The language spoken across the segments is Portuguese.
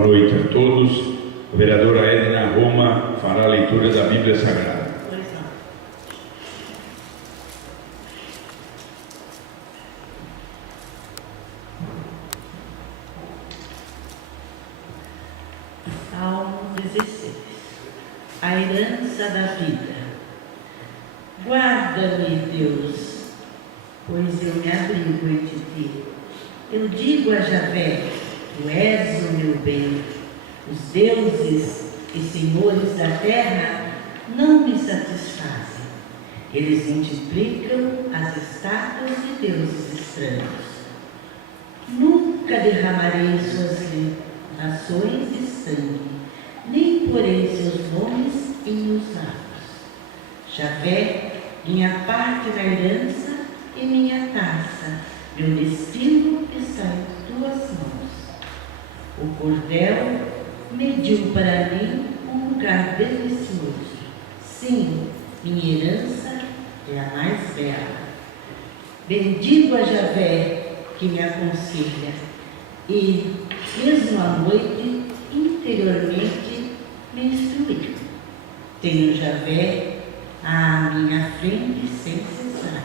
Boa noite a todos. A vereadora Edna Roma fará a leitura da Bíblia Sagrada. Salmo 16. A herança da vida. Guarda-me, Deus, pois eu me abrigo em ti. Eu digo a Javé, tu és o meu bem. Os deuses e senhores da terra não me satisfazem. Eles multiplicam as estátuas de deuses estranhos. Nunca derramarei suas nações de sangue, nem porei seus nomes em meus lábios. Javé, minha parte na herança e minha taça, meu destino está em tuas mãos. O cordel mediu para mim um lugar delicioso. Sim, minha herança é a mais bela. Bendigo a Javé que me aconselha e, mesmo à noite, interiormente me instruiu. Tenho Javé à minha frente sem cessar.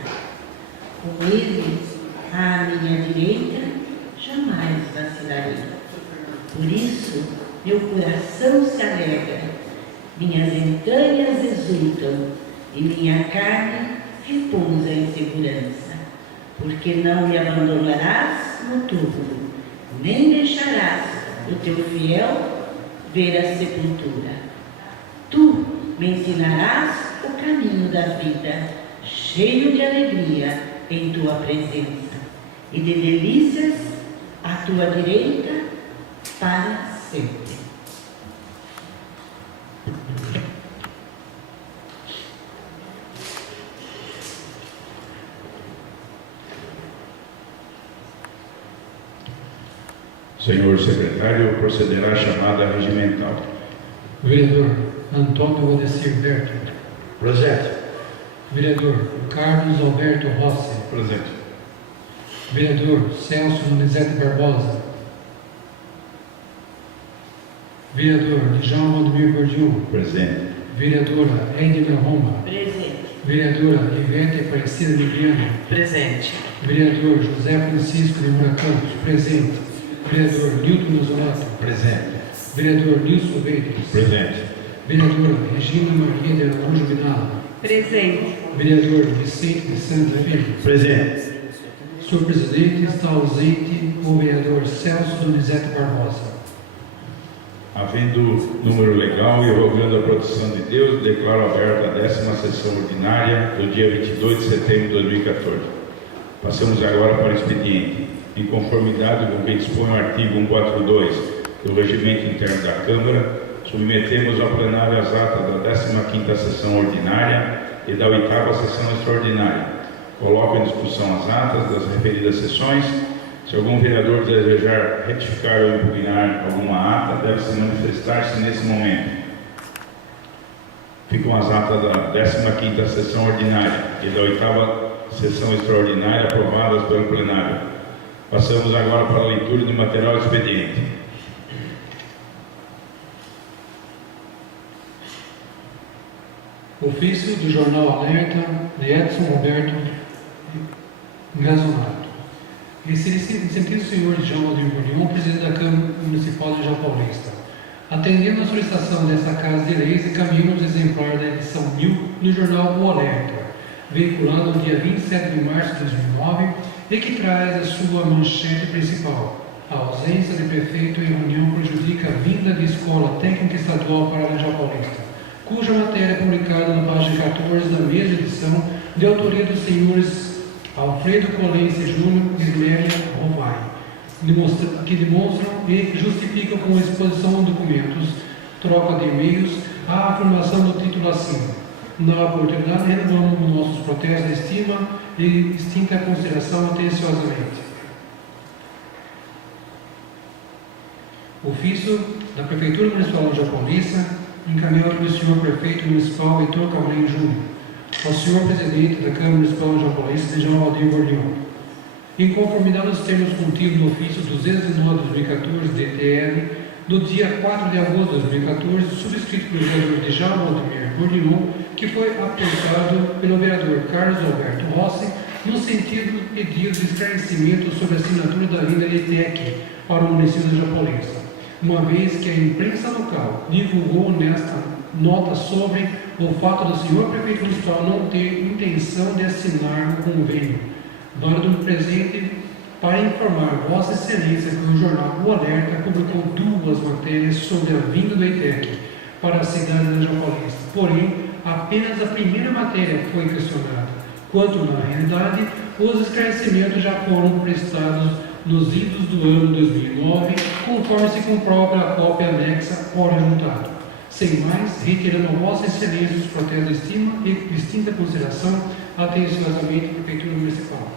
Com ele, à minha direita, jamais vacilarei. Por isso, meu coração se alegra, minhas entranhas exultam e minha carne repousa em segurança, porque não me abandonarás no túmulo, nem deixarás o teu fiel ver a sepultura. Tu me ensinarás o caminho da vida, cheio de alegria em tua presença, e de delícias à tua direita para sempre. Senhor secretário, procederá a chamada regimental. Vereador Antônio Odecir Berto. Presente. Vereador Carlos Alberto Rossi. Presente. Vereador Celso Donizete Barbosa. Vereador Djalma Valdomir Gordiu. Presente. Vereadora Edna Roma. Presente. Vereadora Ivete Aparecida Libriano. Presente. Vereador José Francisco de Moura Campos. Presente. Vereador Nilton Nozolato. Presente. Vereador Nilson Veites. Presente. Vereadora Regina Maria de Araújo Vidal. Presente. Vereador Vicente de Santos Filho. Presente. Senhor presidente, está ausente o vereador Celso Donizete Barbosa. Havendo número legal e rogando a proteção de Deus, declaro aberta a 10ª sessão ordinária do dia 22 de setembro de 2014. Passamos agora para o expediente. Em conformidade com o que dispõe o artigo 142 do Regimento Interno da Câmara, submetemos ao plenário as atas da 15ª sessão ordinária e da 8ª sessão extraordinária. Coloco em discussão as atas das referidas sessões. Se algum vereador desejar retificar ou impugnar alguma ata, deve se manifestar-se nesse momento. Ficam as atas da 15ª sessão ordinária e da 8ª sessão extraordinária aprovadas pelo plenário. Passamos agora para a leitura do material expediente. Ofício do Jornal Alerta de Edson Roberto Gazonato. Em sentido, o senhor Djalma Valdomir Gordiu, presidente da Câmara Municipal de Jão Paulista. Atendendo à solicitação dessa Casa de Leis, encaminhamos o exemplar da edição 1000 do jornal O Alerta, veiculado no dia 27 de março de 2009, e que traz a sua manchete principal: a ausência de prefeito em reunião prejudica a vinda de escola técnica estadual para Jão Paulista, cuja matéria é publicada na página 14 da mesma edição, de autoria dos senhores Alfredo Colense Júnior e Ismélia Rovai, que demonstram e justificam com a exposição de documentos, troca de e-mails, a afirmação do título acima. Na oportunidade, renovamos nossos protestos de estima e extinta consideração atenciosamente. Ofício da Prefeitura Municipal de Jão Paulista, encaminhado pelo senhor Prefeito Municipal Heitor Calmém Júnior, ao senhor Presidente da Câmara Municipal de Jão Paulista, Djalma Valdomir Gordiu. Em conformidade aos termos contidos no ofício 209/2014 DTR, do dia 4 de agosto de 2014, subscrito pelo vereador Djalma Aldemir Bourdion, que foi apontado pelo vereador Carlos Alberto Rossi, no sentido do pedido de esclarecimento sobre a assinatura da vinda de ETEC para o município de Japolense, uma vez que a imprensa local divulgou nesta nota sobre o fato do senhor prefeito municipal não ter intenção de assinar o convênio, dando presente para informar Vossa Excelência que o jornal O Alerta publicou 2 matérias sobre a vinda do ETEC para a cidade da Japolense. Porém, apenas a primeira matéria foi questionada, quanto na realidade os esclarecimentos já foram prestados nos idos do ano 2009, conforme se comprova a cópia anexa ora juntado. Sem mais, reiterando a Vossa Excelência os protestos de estima e distinta consideração, atenciosamente, Prefeitura Municipal.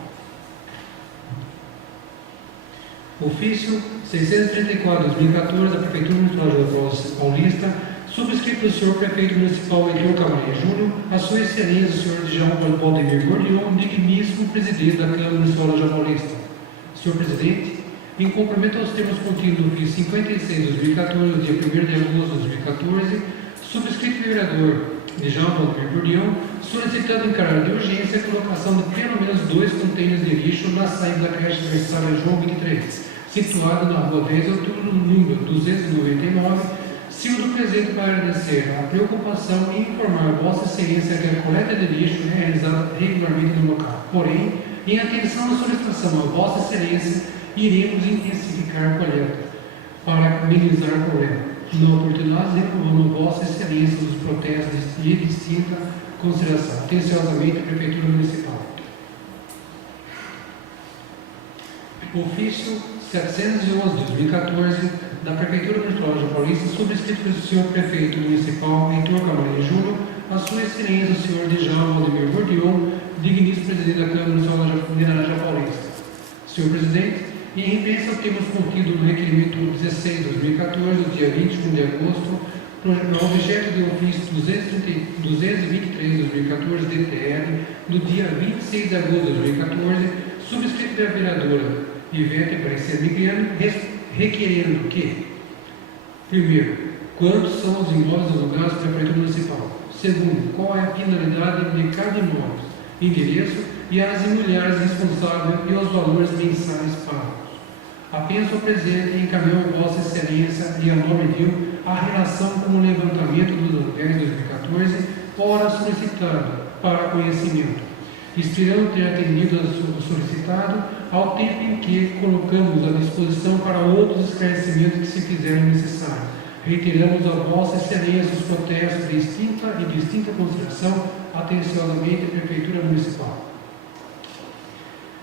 Ofício 634/2014 da Prefeitura Municipal de Paulista, subscrito pelo senhor Prefeito Municipal Heitor Camargo Júnior, a sua Excelência, o senhor Djalma Aldemir Bourdion, digníssimo Presidente da Câmara Municipal da Paulista. Senhor Presidente, em cumprimento aos termos contidos no ofício 56/2014, dia 1º de agosto de 2014, subscrito pelo vereador Djalma Aldemir Bourdion, solicitando em caráter de urgência a colocação de pelo menos 2 contêineres de lixo na saída da creche aniversária João 23, situada na rua 10 de outubro, número 299, sigo do presente para agradecer a preocupação e informar Vossa Excelência que a coleta de lixo é realizada regularmente no local. Porém, em atenção à solicitação a Vossa Excelência, iremos intensificar a coleta para amenizar o problema. Na oportunidade, informando a Vossa Excelência dos protestos de distinta consideração. Atenciosamente, a Prefeitura Municipal. Ofício 711/2014 da Prefeitura Municipal de Paulista, subscrito pelo senhor Prefeito Municipal Heitor Camargo Júnior, a sua Excelência, o senhor Djalma Aldemir Bourdion, digníssimo Presidente da Câmara Municipal de Paulista. Senhor Presidente, em referência ao termos contido no requerimento 16/2014, do dia 21 de agosto, objeto de ofício 223/2014 DTR, do dia 26 de agosto de 2014, subscrito pela vereadora Ivete Aparecida Migliano, requerendo que, primeiro, quantos são os imóveis alugados pela Prefeitura Municipal? Segundo, qual é a finalidade de cada imóvel, endereço e as imobiliárias responsáveis e os valores mensais pagos. Apenas o presente encaminhou a Vossa Excelência e a nome deu a relação com o levantamento dos aluguéis de 2014, ora solicitado para conhecimento, esperando ter atendido o solicitado ao tempo em que colocamos à disposição para outros esclarecimentos que se fizerem necessários. Reiteramos a Vossa Excelência os protestos de distinta consideração, atenciosamente, a Prefeitura Municipal.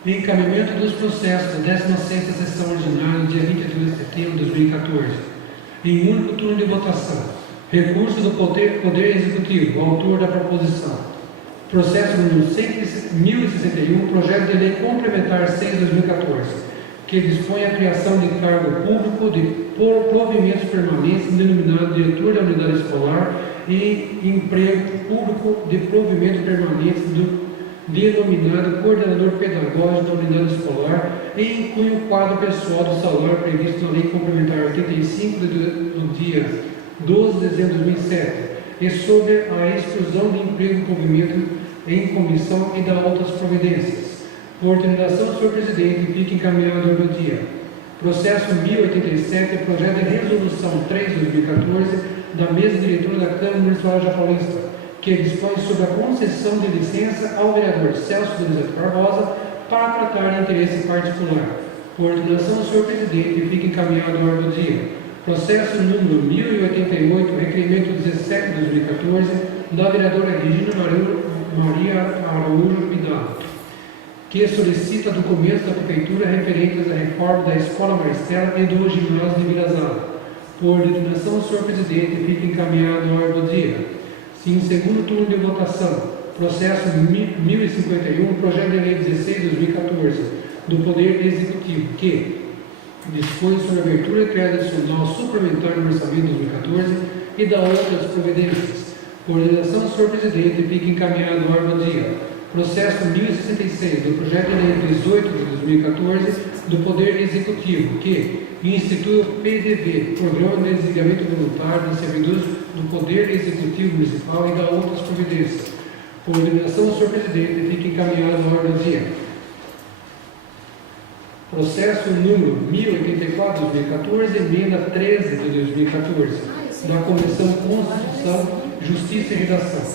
Encaminhamento dos processos da 16ª Sessão Ordinária, do dia 22 de setembro de 2014. Em único turno de votação. Recurso do Poder Executivo, autor da proposição. Processo número 1061, projeto de lei complementar 6/2014, que dispõe a criação de cargo público de provimentos permanentes, denominado diretor da unidade escolar, e emprego público de provimentos permanentes, denominado coordenador pedagógico da unidade escolar, e inclui o quadro pessoal do salário previsto na Lei Complementar 85 do dia 12 de dezembro de 2007, e sobre a exclusão de emprego e provimento em comissão e da outras providências. Por determinação, senhor Presidente, fica encaminhado ao dia. Processo 1087, projeto de resolução 3/2014 da mesa diretora da Câmara Municipal de Paulista, que dispõe sobre a concessão de licença ao vereador Celso Donizete Barbosa para tratar de interesse particular. Por ordenação do senhor Presidente, fica encaminhado ao do dia. Processo número 1088, requerimento 17/2014, da vereadora Regina Maria Araújo Vidal, que solicita documentos da Prefeitura referentes à reforma da Escola Maristela e do Ginásio de Virazada. Por determinação do senhor Presidente, fica encaminhado ao do dia. Em segundo turno de votação, processo 1051, projeto de lei 16/2014, do Poder Executivo, que dispõe sobre a abertura de crédito adicional suplementar no orçamento de 2014 e da outras providências. Por ordenação do senhor Presidente, fica encaminhado ao do dia. Processo 1066, do projeto de lei 18 de 2014, do Poder Executivo, que institui o PDV, Programa de Desligamento Voluntário de Servidores do Poder Executivo Municipal, e dá outras providências. Por ordenação do senhor presidente, fica encaminhado à ordem do dia. Processo número 1084/2014, emenda 13 de 2014, da Comissão Constituição, Justiça e Redação,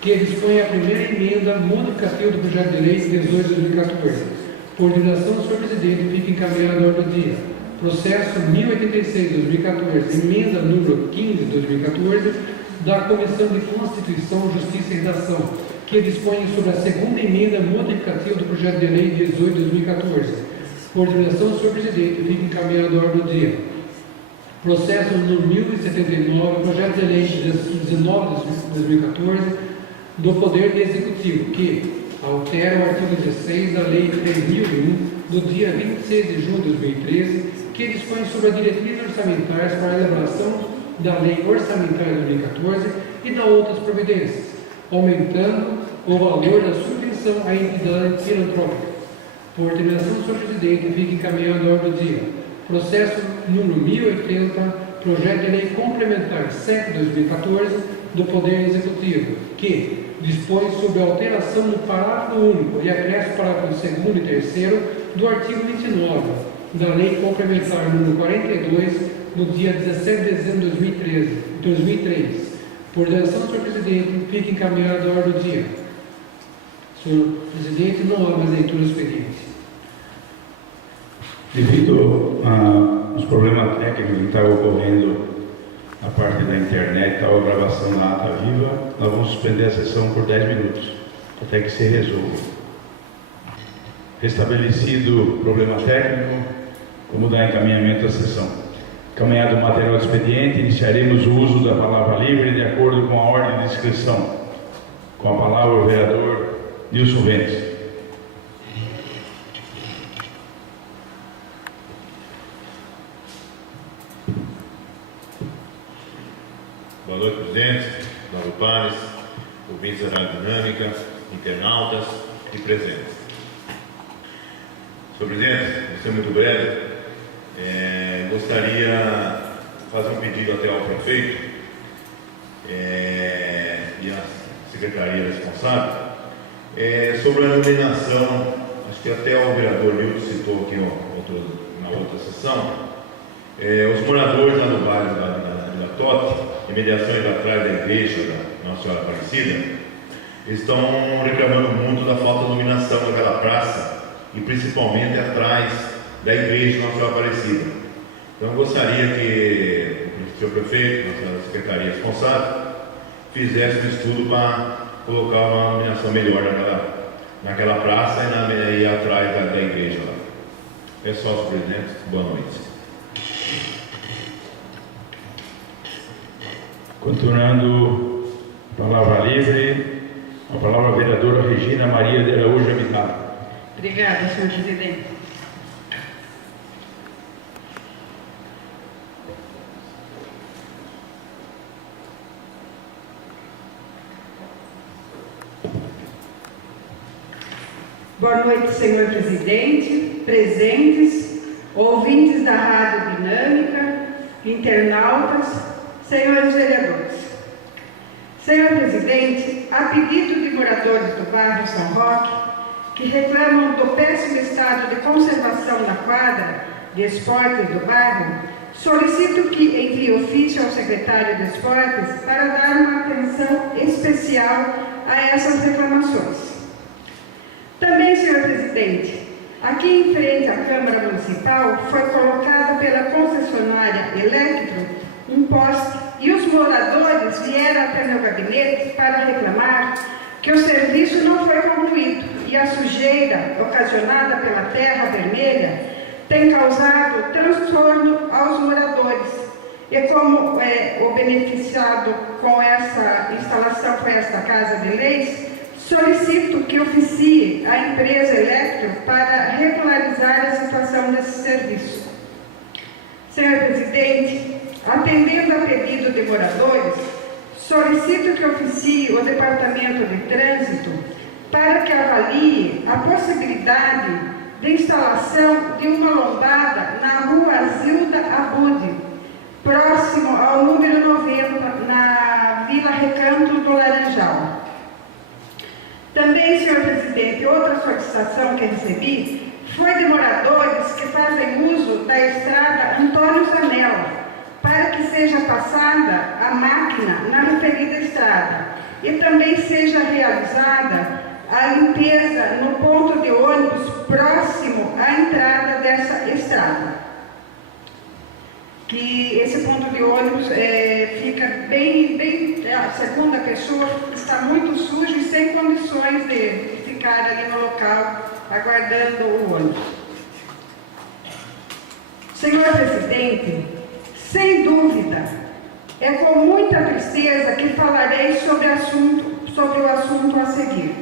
que dispõe a primeira emenda modificativa do projeto de lei 18 de 2014. Por ordenação do senhor presidente, fica encaminhado à ordem do dia. Processo 1086/2014, emenda número 15 de 2014, da Comissão de Constituição, Justiça e Redação, que dispõe sobre a segunda emenda modificativa do projeto de lei 18 de 2014. Por ordenação do senhor presidente, fica encaminhado à ordem do dia. Processo número 1079, projeto de lei 19 de 2014, do Poder Executivo, que altera o artigo 16 da Lei 3001, do dia 26 de junho de 2013, que dispõe sobre as diretrizes orçamentárias para a elaboração da Lei Orçamentária de 2014 e da outras providências, aumentando o valor da subvenção à entidade filantrópica. Por ordenação do senhor presidente, fica encaminhado à ordem do dia. Processo número 1080, projeto de lei complementar 7/2014 do Poder Executivo, que dispõe sobre a alteração do parágrafo único e acresce parágrafo 2º e 3º do artigo 29 da Lei Complementar número 42, no dia 17 de dezembro de 2003. Por ordenação do senhor presidente, fica encaminhado à ordem do dia. Senhor presidente, não há mais leitura do expediente. Devido aos problemas técnicos que estavam ocorrendo na parte da internet, a gravação da ata viva, nós vamos suspender a sessão por 10 minutos, até que se resolva. Restabelecido o problema técnico, como dar encaminhamento da sessão. Encaminhado o material do expediente, iniciaremos o uso da palavra livre de acordo com a ordem de inscrição. Com a palavra o vereador Nilson Ventes. Boa noite, presidente, Mauro Pares, ouvintes da Rádio Dinâmica, internautas e presentes. Senhor presidente, vou ser muito breve. Gostaria de fazer um pedido até ao prefeito e à secretaria responsável sobre a iluminação. Acho que até o vereador Nilton citou aqui na outra sessão. Os moradores lá do bairro da Vila Tote, imediações atrás da igreja da Nossa Senhora Aparecida, estão reclamando muito da falta de iluminação naquela praça e principalmente atrás da igreja da Nossa Senhora Aparecida. Então eu gostaria que o senhor prefeito, nossa secretaria responsável, fizesse um estudo para colocar uma iluminação melhor naquela praça e atrás da igreja lá. É só, senhor presidente. Boa noite. Continuando, palavra livre, a palavra a vereadora Regina Maria de Araújo Amitado. Obrigada, senhor presidente. Boa noite, senhor presidente, presentes, ouvintes da Rádio Dinâmica, internautas, senhores vereadores. Senhor presidente, a pedido de moradores do bairro São Roque, que reclamam do péssimo estado de conservação da quadra de esportes do bairro, solicito que envie ofício ao secretário de esportes para dar uma atenção especial a essas reclamações. Também, senhor presidente, aqui em frente à Câmara Municipal foi colocada pela concessionária Electro um poste e os moradores vieram até meu gabinete para reclamar que o serviço não foi concluído e a sujeira ocasionada pela terra vermelha tem causado transtorno aos moradores. E como o beneficiado com essa instalação foi esta Casa de Leis, solicito que oficie a empresa Electro para regularizar a situação desse serviço. Senhor presidente, atendendo a pedido de moradores, solicito que oficie o Departamento de Trânsito para que avalie a possibilidade de instalação de uma lombada na rua Zilda Abude, próximo ao número 90, na Vila Recanto do Laranjal. Também, senhor presidente, outra solicitação que recebi foi de moradores que fazem uso da estrada Antônio Zanella, para que seja passada a máquina na referida estrada e também seja realizada a limpeza no ponto de ônibus próximo à entrada dessa estrada. Que esse ponto de ônibus fica bem, segundo a pessoa, está muito sujo e sem condições de ficar ali no local aguardando o ônibus. Senhor presidente, sem dúvida, é com muita tristeza que falarei sobre o assunto a seguir.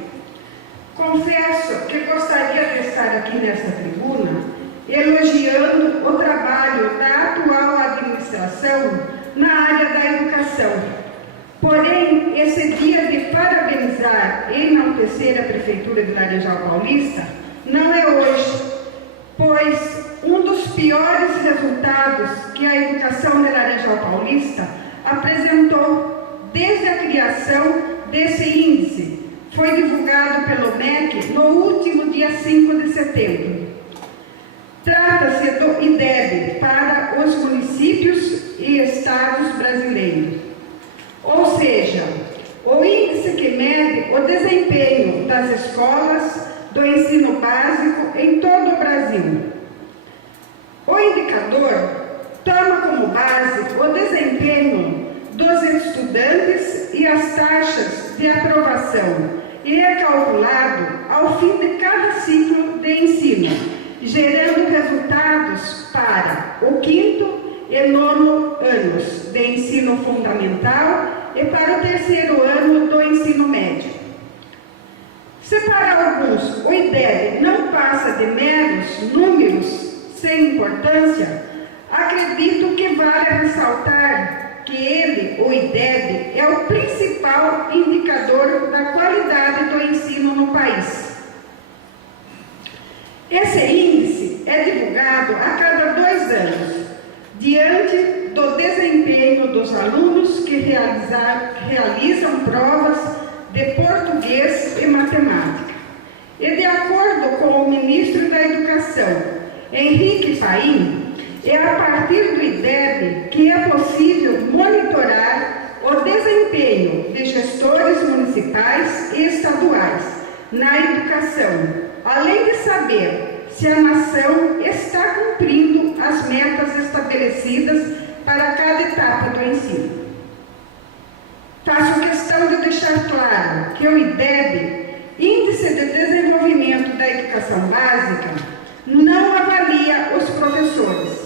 Confesso que gostaria de estar aqui nesta tribuna elogiando o trabalho da atual administração na área da educação. Porém, esse dia de parabenizar e enaltecer a Prefeitura de Laranjal Paulista não é hoje, pois um dos piores resultados que a educação de Laranjal Paulista apresentou desde a criação desse índice foi divulgado pelo MEC no último dia 5 de setembro. Trata-se do IDEB para os municípios e estados brasileiros, ou seja, o índice que mede o desempenho das escolas do ensino básico em todo o Brasil. O indicador toma como base o desempenho dos estudantes e as taxas de aprovação e é calculado ao fim de cada ciclo de ensino, gerando resultados para o 5º e 9º anos de ensino fundamental e para o 3º ano do ensino médio. Se para alguns o IDEB não passa de meros números sem importância, acredito que vale ressaltar que ele, o IDEB, é o principal indicador da qualidade do ensino no país. Esse índice é divulgado a cada 2 anos, diante do desempenho dos alunos que realizam provas de português e matemática. E de acordo com o ministro da Educação, Henrique Paim, é a partir do IDEB que é possível monitorar o desempenho de gestores municipais e estaduais na educação, além de saber se a nação está cumprindo as metas estabelecidas para cada etapa do ensino. Faço questão de deixar claro que o IDEB, Índice de Desenvolvimento da Educação Básica, não avalia os professores,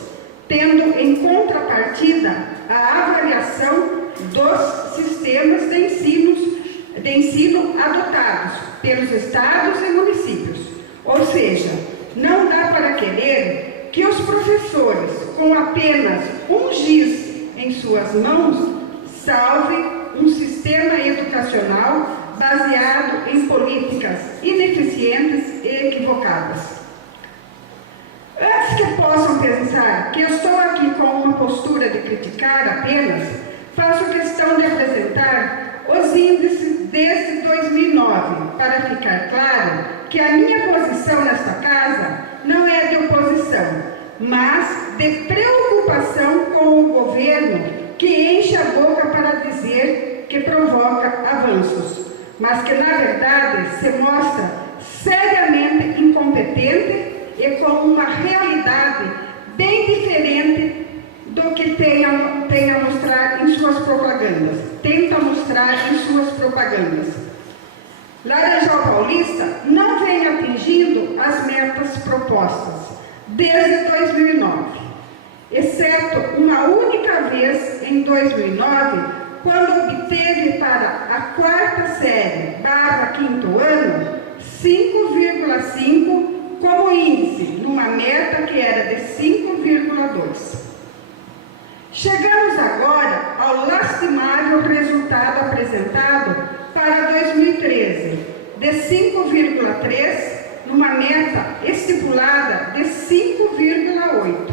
tendo em contrapartida a avaliação dos sistemas de ensino adotados pelos estados e municípios. Ou seja, não dá para querer que os professores, com apenas um giz em suas mãos, salvem um sistema educacional baseado em políticas ineficientes e equivocadas. Antes que possam pensar que eu estou aqui com uma postura de criticar apenas, faço questão de apresentar os índices desde 2009, para ficar claro que a minha posição nesta casa não é de oposição, mas de preocupação com o governo que enche a boca para dizer que provoca avanços, mas que na verdade se mostra seriamente incompetente e com uma realidade bem diferente do que tenta mostrar em suas propagandas. Laranjal Paulista não vem atingindo as metas propostas desde 2009, exceto uma única vez em 2009, quando obteve para a 4ª série / 5º ano 5,5 como índice, numa meta que era de 5,2. Chegamos agora ao lastimável resultado apresentado para 2013, de 5,3 numa meta estipulada de 5,8.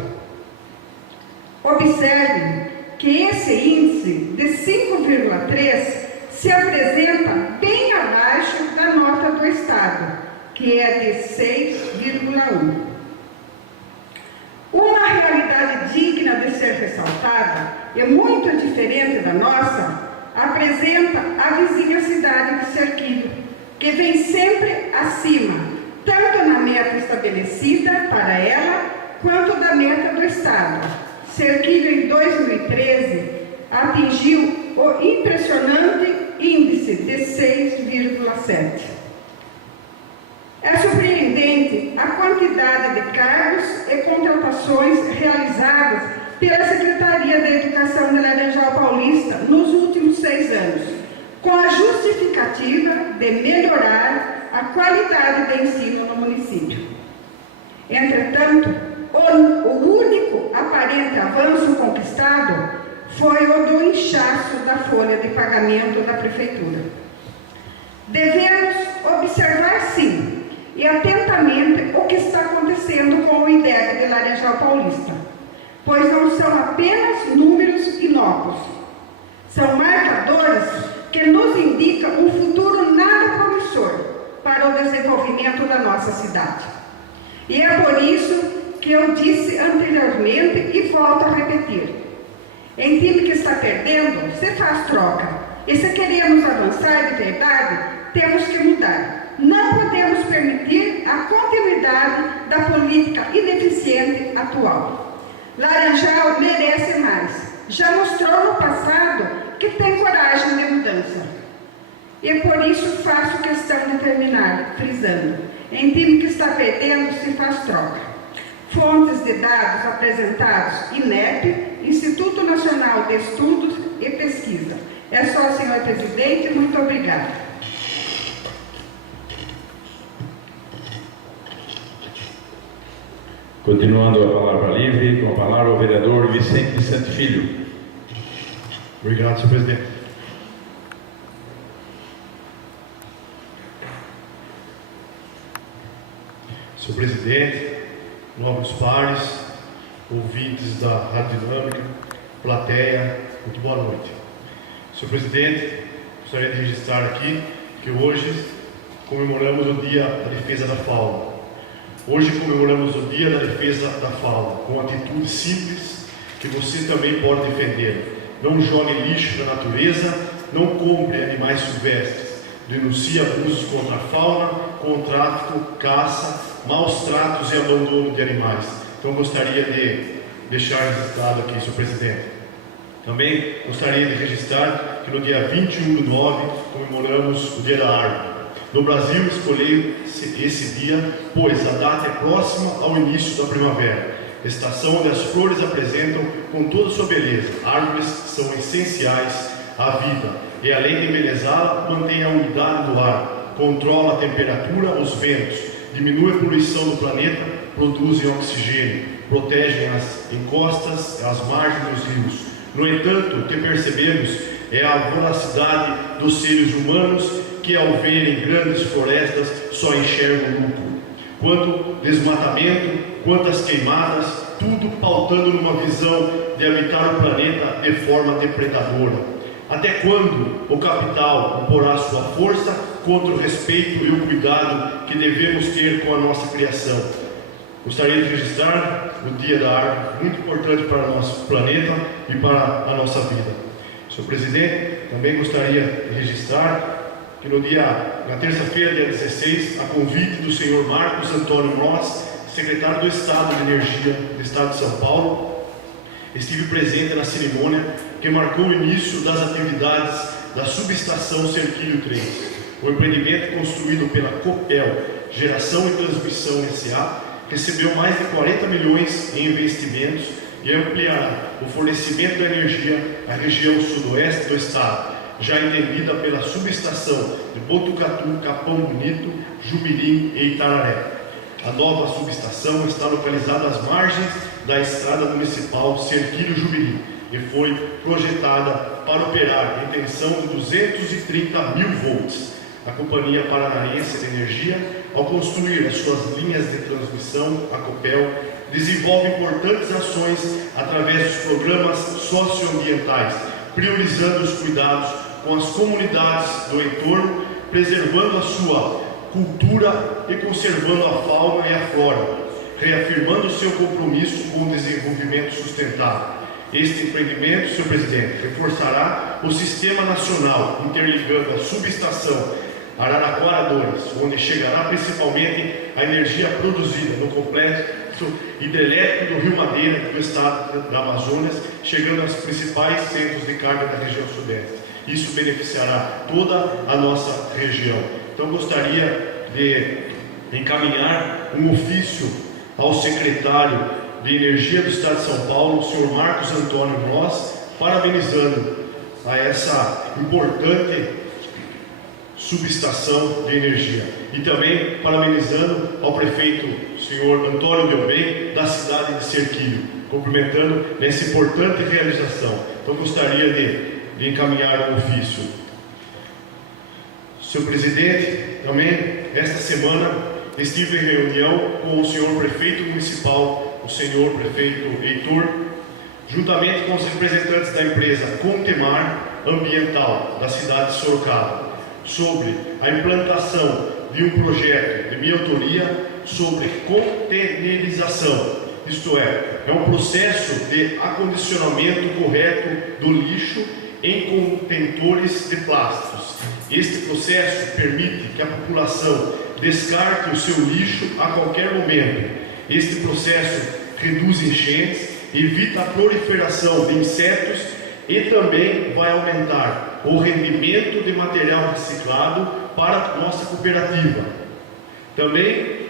Observe que esse índice de 5,3 se apresenta bem abaixo da nota do Estado, que é de 6,1. Uma realidade digna de ser ressaltada e muito diferente da nossa apresenta a vizinha cidade de Cerquilho, que vem sempre acima, tanto na meta estabelecida para ela, quanto da meta do Estado. Cerquilho, em 2013, atingiu o impressionante índice de 6,7. É surpreendente a quantidade de cargos e contratações realizadas pela Secretaria da Educação de Laranjal Paulista nos últimos 6 anos, com a justificativa de melhorar a qualidade de ensino no município. Entretanto, o único aparente avanço conquistado foi o do inchaço da folha de pagamento da Prefeitura. Devemos observar, sim, e atentamente o que está acontecendo com o IDEB de Laranjal Paulista, pois não são apenas números inócuos, são marcadores que nos indicam um futuro nada promissor para o desenvolvimento da nossa cidade. E é por isso que eu disse anteriormente e volto a repetir: em time que está perdendo, se faz troca. E se queremos avançar de verdade, temos que mudar. Não podemos permitir a continuidade da política ineficiente atual. Laranjal merece mais. Já mostrou no passado que tem coragem de mudança. E por isso faço questão de terminar frisando: em time que está perdendo, se faz troca. Fontes de dados apresentados: INEP, Instituto Nacional de Estudos e Pesquisa. É só, senhor presidente, muito obrigada. Continuando a palavra livre, com a palavra o vereador Vicente Filho. Obrigado, senhor presidente. Senhor presidente, nobres pares, ouvintes da Rádio Dinâmica, plateia, muito boa noite. Senhor presidente, gostaria de registrar aqui que hoje comemoramos o Dia da Defesa da Fauna. Hoje comemoramos o Dia da Defesa da Fauna, com atitude simples que você também pode defender. Não jogue lixo na natureza, não compre animais silvestres, denuncie abusos contra a fauna, com tráfico, caça, maus tratos e abandono de animais. Então gostaria de deixar registrado aqui, senhor presidente. Também gostaria de registrar que no dia 21/9 comemoramos o Dia da Árvore. No Brasil, escolhi esse dia, pois a data é próxima ao início da primavera, estação onde as flores apresentam com toda sua beleza. Árvores são essenciais à vida e, além de embelezá-la, mantém a umidade do ar, controla a temperatura, os ventos, diminui a poluição do planeta, produzem oxigênio, protegem as encostas, as margens dos rios. No entanto, o que percebemos é a voracidade dos seres humanos que, ao verem grandes florestas, só enxergam lucro. Quanto desmatamento, quantas queimadas, tudo pautando numa visão de habitar o planeta de forma depredadora. Até quando o capital imporá sua força contra o respeito e o cuidado que devemos ter com a nossa criação? Gostaria de registrar o Dia da Árvore, muito importante para o nosso planeta e para a nossa vida. Senhor presidente, também gostaria de registrar que na terça-feira, dia 16, a convite do senhor Marcos Antônio Noss, secretário do Estado de Energia do Estado de São Paulo, estive presente na cerimônia que marcou o início das atividades da subestação Cerquilho 3. O empreendimento construído pela Copel Geração e Transmissão S.A. recebeu mais de 40 milhões em investimentos e ampliará o fornecimento de energia à região sudoeste do estado, já entendida pela subestação de Botucatu, Capão Bonito, Jumirim e Itararé. A nova subestação está localizada às margens da estrada municipal Cerquilho-Jumirim e foi projetada para operar em tensão de 230 mil volts. A Companhia Paranaense de Energia ao construir as suas linhas de transmissão, a Copel desenvolve importantes ações através dos programas socioambientais, priorizando os cuidados com as comunidades do entorno, preservando a sua cultura e conservando a fauna e a flora, reafirmando seu compromisso com o desenvolvimento sustentável. Este empreendimento, senhor presidente, reforçará o Sistema Nacional, interligando a subestação Araraquara 2, onde chegará principalmente a energia produzida no complexo hidrelétrico do Rio Madeira, do estado da Amazonas, chegando aos principais centros de carga da região sudeste. Isso beneficiará toda a nossa região. Então, gostaria de encaminhar um ofício ao secretário de Energia do Estado de São Paulo, o senhor Marcos Antônio Ross, parabenizando a essa importante subestação de energia. E também parabenizando ao prefeito, o senhor Antônio Delbem, da cidade de Serquilho, cumprimentando essa importante realização. Então, gostaria de encaminhar um ofício. Senhor presidente, também, esta semana, estive em reunião com o senhor prefeito municipal, o senhor prefeito Heitor, juntamente com os representantes da empresa Contemar Ambiental da cidade de Sorocaba, sobre a implantação de um projeto de minha autoria sobre containerização, isto é um processo de acondicionamento correto do lixo em contentores de plásticos. Este processo permite que a população descarte o seu lixo a qualquer momento. Este processo reduz enchentes, evita a proliferação de insetos e também vai aumentar o rendimento de material reciclado para a nossa cooperativa. Também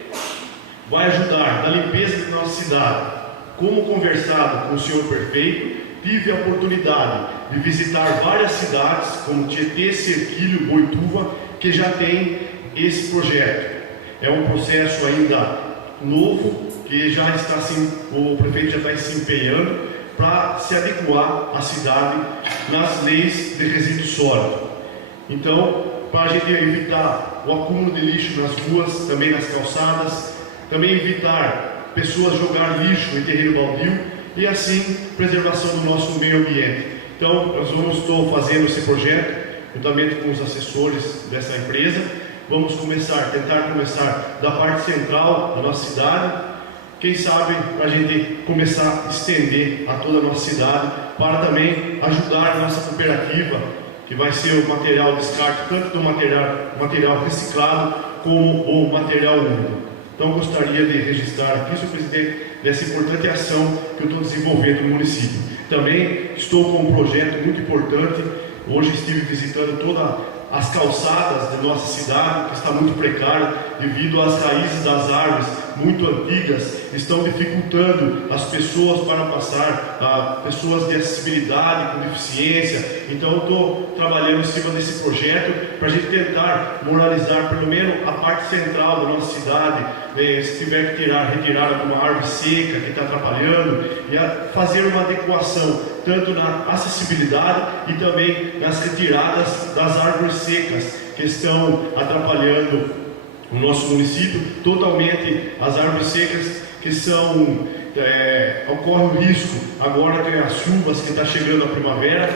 vai ajudar na limpeza de nossa cidade. Como conversado com o senhor prefeito, tive a oportunidade de visitar várias cidades, como Tietê, Serquilho, Boituva, que já tem esse projeto. É um processo ainda novo, que já está o prefeito já está se empenhando para se adequar à cidade nas leis de resíduo sólido. Então, para a gente evitar o acúmulo de lixo nas ruas, também nas calçadas, também evitar pessoas jogar lixo em terreno baldio e assim preservação do nosso meio ambiente. Então, estou fazendo esse projeto juntamente com os assessores dessa empresa. Vamos tentar começar da parte central da nossa cidade. Quem sabe para a gente começar a estender a toda a nossa cidade, para também ajudar a nossa cooperativa, que vai ser o material descarte, tanto do material reciclado como o material úmido. Então, gostaria de registrar aqui, senhor presidente, dessa importante ação que eu estou desenvolvendo no município. Também estou com um projeto muito importante. Hoje estive visitando todas as calçadas da nossa cidade, que está muito precária devido às raízes das árvores muito antigas, estão dificultando as pessoas para passar, pessoas de acessibilidade, com deficiência. Então, eu estou trabalhando em cima desse projeto para a gente tentar moralizar pelo menos a parte central da nossa cidade, se tiver que retirar alguma árvore seca que está atrapalhando, e fazer uma adequação tanto na acessibilidade e também nas retiradas das árvores secas que estão atrapalhando o nosso município. Totalmente as árvores secas que ocorre o risco agora que as chuvas que está chegando a primavera,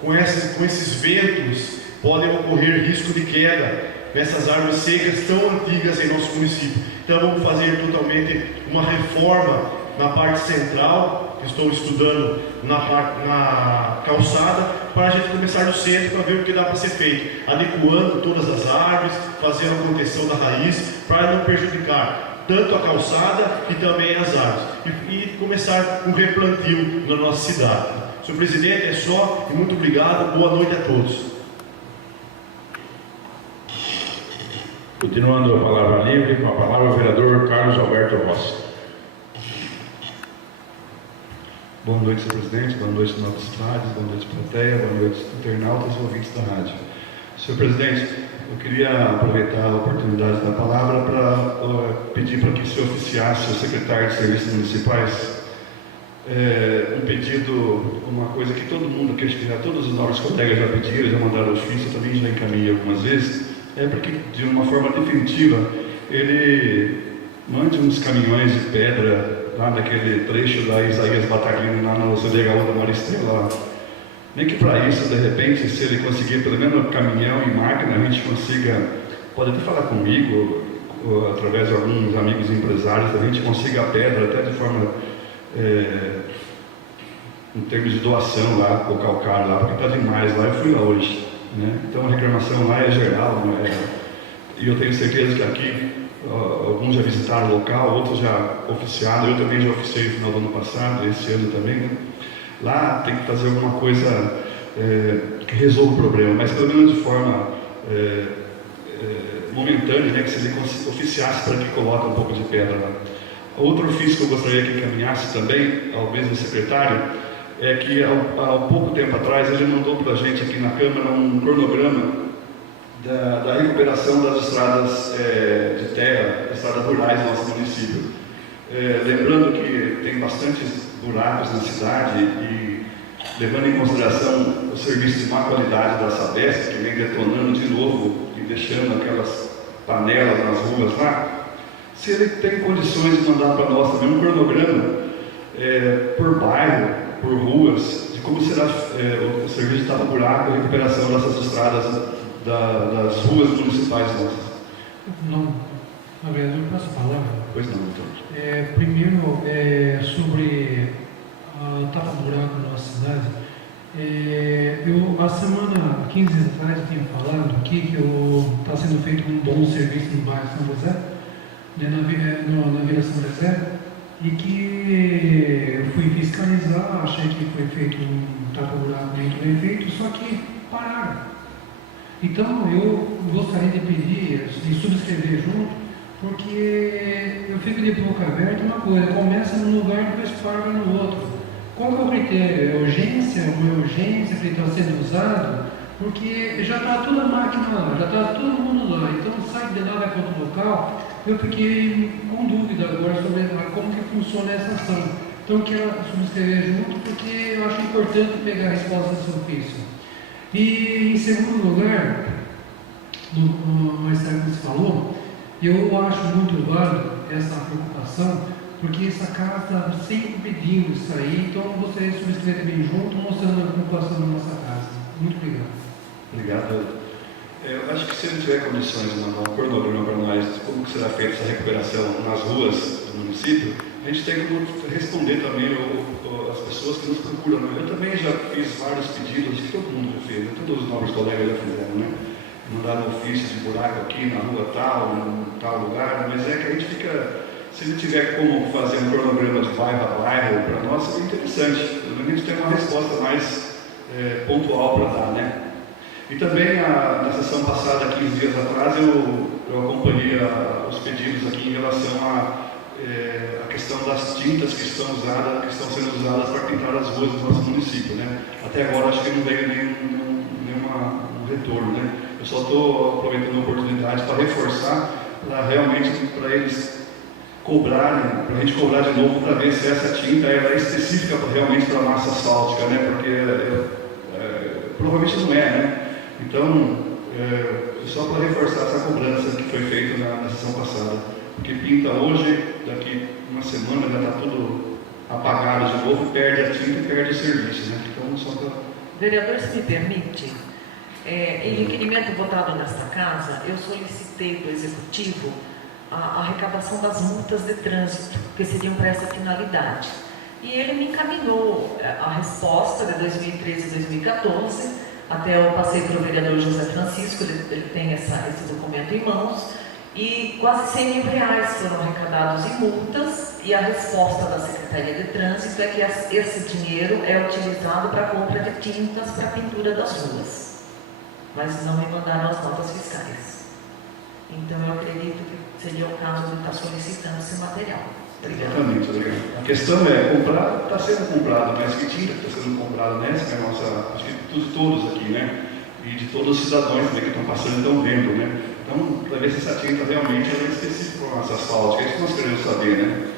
com esses ventos podem ocorrer risco de queda nessas árvores secas tão antigas em nosso município. Então, vamos fazer totalmente uma reforma na parte central, que estou estudando na calçada, para a gente começar no centro para ver o que dá para ser feito, adequando todas as árvores, fazendo a contenção da raiz, para não prejudicar tanto a calçada e também as árvores, e começar um replantio na nossa cidade. Senhor presidente, é só, e muito obrigado, boa noite a todos. Continuando a palavra livre, com a palavra o vereador Carlos Alberto Rossi. Boa noite, senhor presidente, boa noite, novas cidades, boa noite, plateia, boa noite, internautas e ouvintes da rádio. Senhor presidente, eu queria aproveitar a oportunidade da palavra para pedir para que se oficiasse o secretário de Serviços Municipais um pedido, uma coisa que todo mundo, todos os nossos colegas já pediram, já mandaram ofício, eu também já encaminhei algumas vezes, é para que, de uma forma definitiva, ele mande uns caminhões de pedra lá naquele trecho da Isaías Batalhino, lá no Legal da Maristela. Nem que para isso, de repente, se ele conseguir pelo menos caminhão e máquina, a gente consiga, pode até falar comigo, ou através de alguns amigos empresários, a gente consiga a pedra até de forma, em termos de doação lá, colocar o calcário lá, porque está demais lá, eu fui lá hoje, né? Então a reclamação lá é geral, não é? E eu tenho certeza que aqui, alguns já visitaram o local, outros já oficiaram, eu também já oficiei no final do ano passado, esse ano também, né? Lá tem que fazer alguma coisa que resolva o problema, mas pelo menos de forma momentânea, né, que se ele oficiasse para que coloque um pouco de pedra lá. Outro ofício que eu gostaria que encaminhasse também ao mesmo secretário é que há pouco tempo atrás ele mandou para a gente aqui na Câmara um cronograma da recuperação das estradas de terra, estradas rurais do nosso município. Lembrando que tem bastantes buracos na cidade e levando em consideração o serviço de má qualidade da Sabesp, que vem detonando de novo e deixando aquelas panelas nas ruas lá, se ele tem condições de mandar para nós também um cronograma por bairro, por ruas, de como será o serviço de tapa-buraco e recuperação dessas estradas das ruas municipais nossas. Não, na verdade, eu passo a palavra. Pois não, então. Primeiro, sobre a tapa-buraco na nossa cidade. Há semana, 15 dias atrás, eu tinha falado aqui que está sendo feito um bom serviço no bairro São José, na Vila São José, e que eu fui fiscalizar, achei que foi feito um tapa-buraco muito bem feito, só que pararam. Então, eu gostaria de pedir, de subscrever junto, porque eu fico de boca aberta uma coisa, começa num lugar e depois para no outro. Qual que é o critério? É urgência? Não é urgência que está sendo usado? Porque já está toda a máquina lá, já está todo mundo lá, então sai de lá, vai para outro local. Eu fiquei com dúvida agora sobre como que funciona essa ação. Então eu quero subscrever junto, porque eu acho importante pegar a resposta desse ofício. E em segundo lugar, mais tarde que você falou, eu acho muito válido essa preocupação, porque essa casa está sempre pedindo isso aí, então eu gostaria de subscrever bem junto, mostrando a preocupação da nossa casa. Muito obrigado. Obrigado. Eu acho que se ele tiver condições de mandar um cronograma para nós de como que será feita essa recuperação nas ruas do município, a gente tem que responder também as pessoas que nos procuram. Eu também já fiz vários pedidos, que todo mundo já fez, todos os nobres colegas já fizeram, né? Mandaram ofícios de buraco aqui na rua tal, em tal lugar, mas é que a gente fica, se ele tiver como fazer um cronograma de bairro a bairro, para nós seria interessante. Pelo menos a gente tem uma resposta mais pontual para dar, né? E também na sessão passada, 15 dias atrás, eu acompanhei os pedidos aqui em relação à questão das tintas que estão sendo usadas para pintar as ruas do nosso município, né? Até agora acho que não veio nenhum retorno, né? Eu só estou aproveitando a oportunidade para reforçar, para eles cobrarem, para a gente cobrar de novo para ver se essa tinta é específica realmente para a massa asfáltica, né? Porque provavelmente não é, né? Então, só para reforçar essa cobrança que foi feita na sessão passada, porque pinta hoje, daqui uma semana já está tudo apagado de novo, perde a tinta e perde o serviço, né? Então, só para... Vereador, se me permite, em requerimento votado nesta casa, eu solicitei do Executivo a arrecadação das multas de trânsito, que seriam para essa finalidade. E ele me encaminhou a resposta de 2013 e 2014, até eu passei para o vereador José Francisco, ele tem esse documento em mãos, e quase 100 mil reais foram arrecadados em multas, e a resposta da Secretaria de Trânsito é que esse dinheiro é utilizado para a compra de tintas para a pintura das ruas, mas não me mandaram as notas fiscais. Então eu acredito que seria o caso de estar solicitando esse material. Obrigada. Exatamente, obrigado. A questão é, comprar, está sendo comprado, mas que tinta está sendo comprada nessa, né? Acho que de todos aqui, né? E de todos os cidadãos, né, que estão passando e estão vendo, né? Então, para ver se essa tinta realmente é específica para a massa asfáltica, é isso que nós queremos saber, né?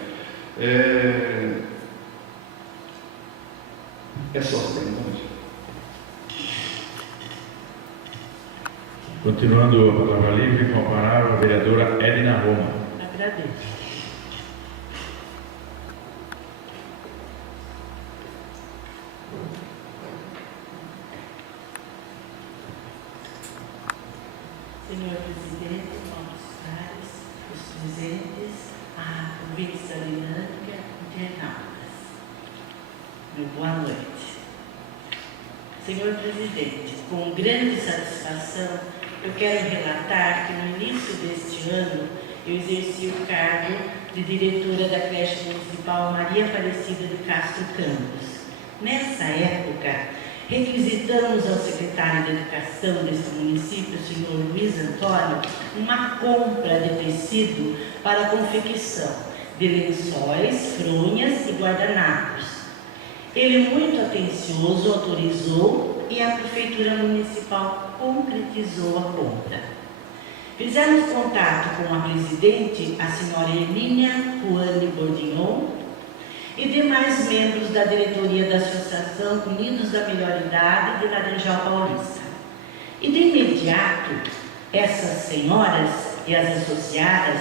É só, pergunta. Continuando a palavra livre, com a palavra a vereadora Edna Roma. Agradeço. Senhor presidente, nobres pares, os presentes, a convicção dinâmica, internautas. Meu boa noite. Senhor presidente, com grande satisfação, eu quero relatar que no início deste ano eu exerci o cargo de diretora da creche municipal Maria Aparecida de Castro Campos. Nessa época, requisitamos ao secretário de Educação desse município, o senhor Luiz Antônio, uma compra de tecido para a confecção de lençóis, fronhas e guardanapos. Ele, muito atencioso, autorizou e a Prefeitura Municipal concretizou a compra. Fizemos contato com a presidente, a senhora Hermínia Juane Bordignon, e demais membros da diretoria da Associação Unidos da Melhor Idade de Laranjal Paulista. E de imediato, essas senhoras e as associadas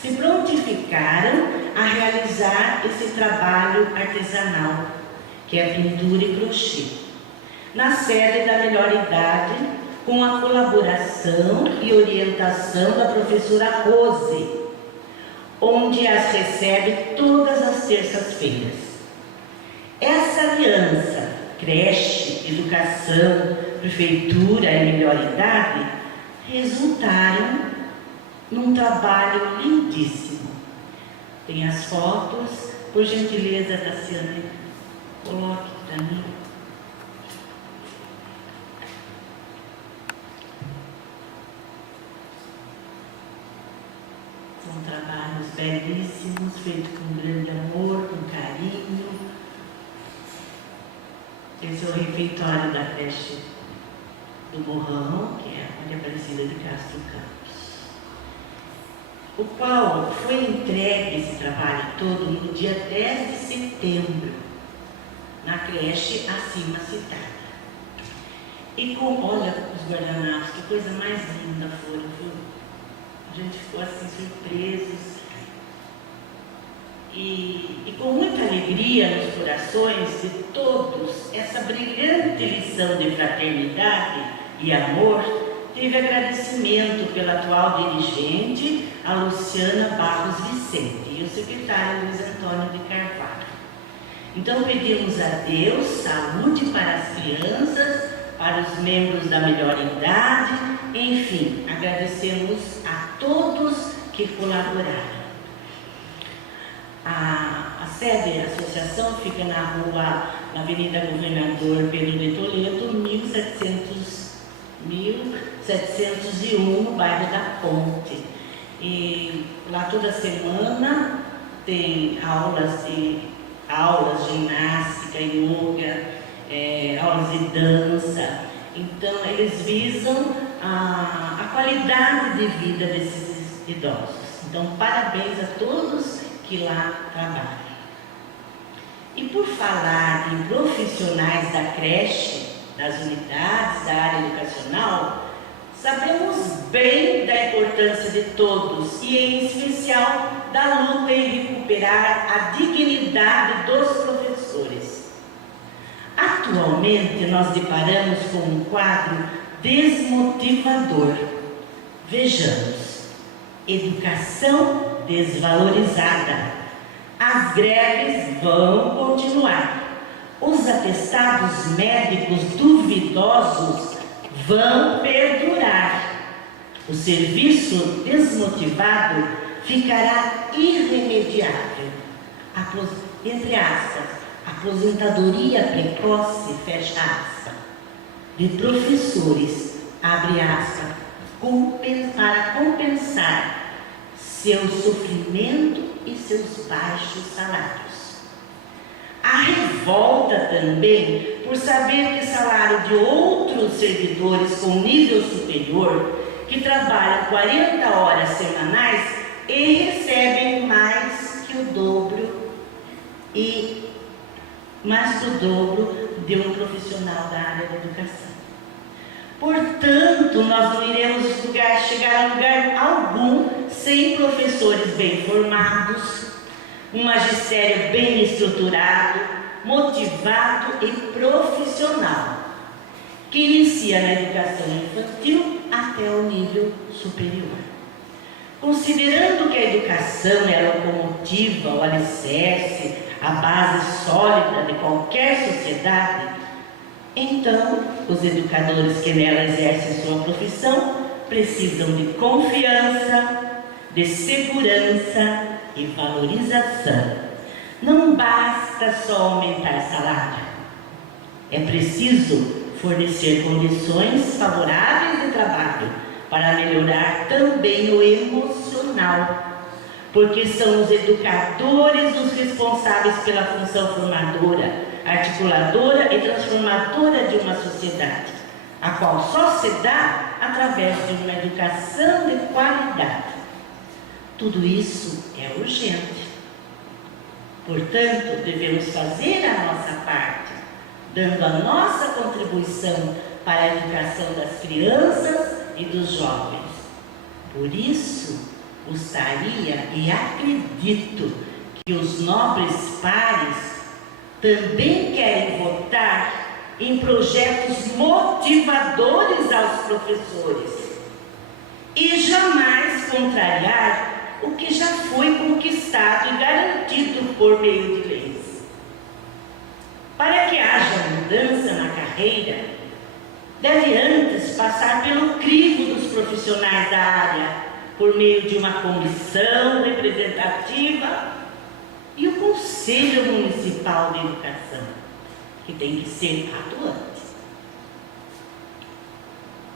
se prontificaram a realizar esse trabalho artesanal, que é pintura e crochê, na sede da Melhor Idade, com a colaboração e orientação da professora Rose, onde as recebe todas as terças-feiras. Essa aliança, creche, educação, prefeitura e melhor idade, resultaram num trabalho lindíssimo. Tem as fotos, por gentileza, Tassiane, coloque para mim. São trabalhos belíssimos, feitos com grande amor, com carinho. Esse é o refeitório da creche do Morrão, que é a Maria Aparecida de Castro Campos, o qual foi entregue esse trabalho todo no dia 10 de setembro, na creche acima citada. E com, olha os guardanapos, que coisa mais linda foram, viu? A gente ficou assim surpresos e com muita alegria nos corações de todos, essa brilhante lição de fraternidade e amor teve agradecimento pela atual dirigente, a Luciana Barros Vicente, e o secretário Luiz Antônio de Carvalho. Então pedimos a Deus saúde para as crianças, para os membros da melhor idade, enfim, agradecemos a todos que colaboraram. A sede da associação fica na Avenida Governador Pedro de Toledo, 1701, no bairro da Ponte. E lá toda semana tem aulas de ginástica, yoga, aulas de dança. Então, eles visam a qualidade de vida desses idosos. Então, parabéns a todos que lá trabalham. E por falar em profissionais da creche, das unidades, da área educacional, sabemos bem da importância de todos e, em especial, da luta em recuperar a dignidade dos professores. Atualmente, nós deparamos com um quadro desmotivador. Vejamos: educação desvalorizada. As greves vão continuar. Os atestados médicos duvidosos vão perdurar. O serviço desmotivado ficará irremediável. Entre aspas, aposentadoria precoce, fecha aspas, de professores, abre aspas, para compensar seu sofrimento e seus baixos salários. A revolta também por saber que salário de outros servidores com nível superior, que trabalham 40 horas semanais e recebem mais que o dobro de um profissional da área da educação. Portanto, nós não iremos chegar a lugar algum sem professores bem formados, um magistério bem estruturado, motivado e profissional, que inicia na educação infantil até o nível superior. Considerando que a educação é a locomotiva, o alicerce, a base sólida de qualquer sociedade, então os educadores que nela exercem sua profissão precisam de confiança, de segurança e valorização. Não basta só aumentar salário, é preciso fornecer condições favoráveis de trabalho para melhorar também o emocional, porque são os educadores os responsáveis pela função formadora, articuladora e transformadora de uma sociedade, a qual só se dá através de uma educação de qualidade. Tudo isso é urgente. Portanto, devemos fazer a nossa parte, dando a nossa contribuição para a educação das crianças e dos jovens. Por isso, gostaria e acredito que os nobres pares também querem votar em projetos motivadores aos professores e jamais contrariar o que já foi conquistado e garantido por meio de leis. Para que haja mudança na carreira, deve antes passar pelo crivo dos profissionais da área, por meio de uma comissão representativa e o Conselho Municipal de Educação, que tem que ser atuante.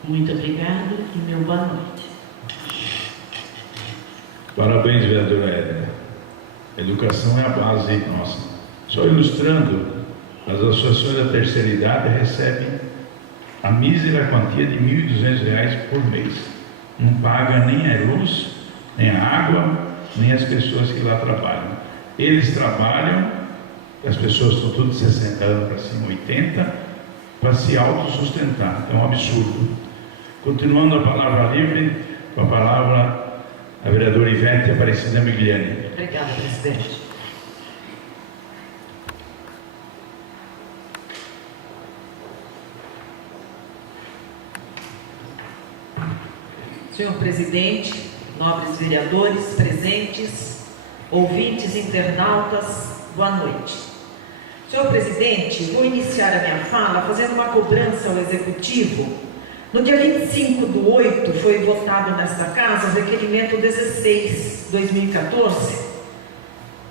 Muito obrigado e meu boa noite. Parabéns, vereadora Edna. A educação é a base nossa. Só ilustrando, as associações da terceira idade recebem a mísera quantia de R$ 1.200 por mês. Não paga nem a luz, nem a água, nem as pessoas que lá trabalham. Eles trabalham, as pessoas estão tudo de 60 anos para cima, 80, para se autossustentar. É um absurdo. Continuando a palavra livre, com a palavra a vereadora Ivete Aparecida Migliani. Obrigada, presidente. Senhor presidente, nobres vereadores presentes, ouvintes, internautas, boa noite. Senhor presidente, vou iniciar a minha fala fazendo uma cobrança ao Executivo. No dia 25/8 foi votado nesta casa o requerimento 16/2014,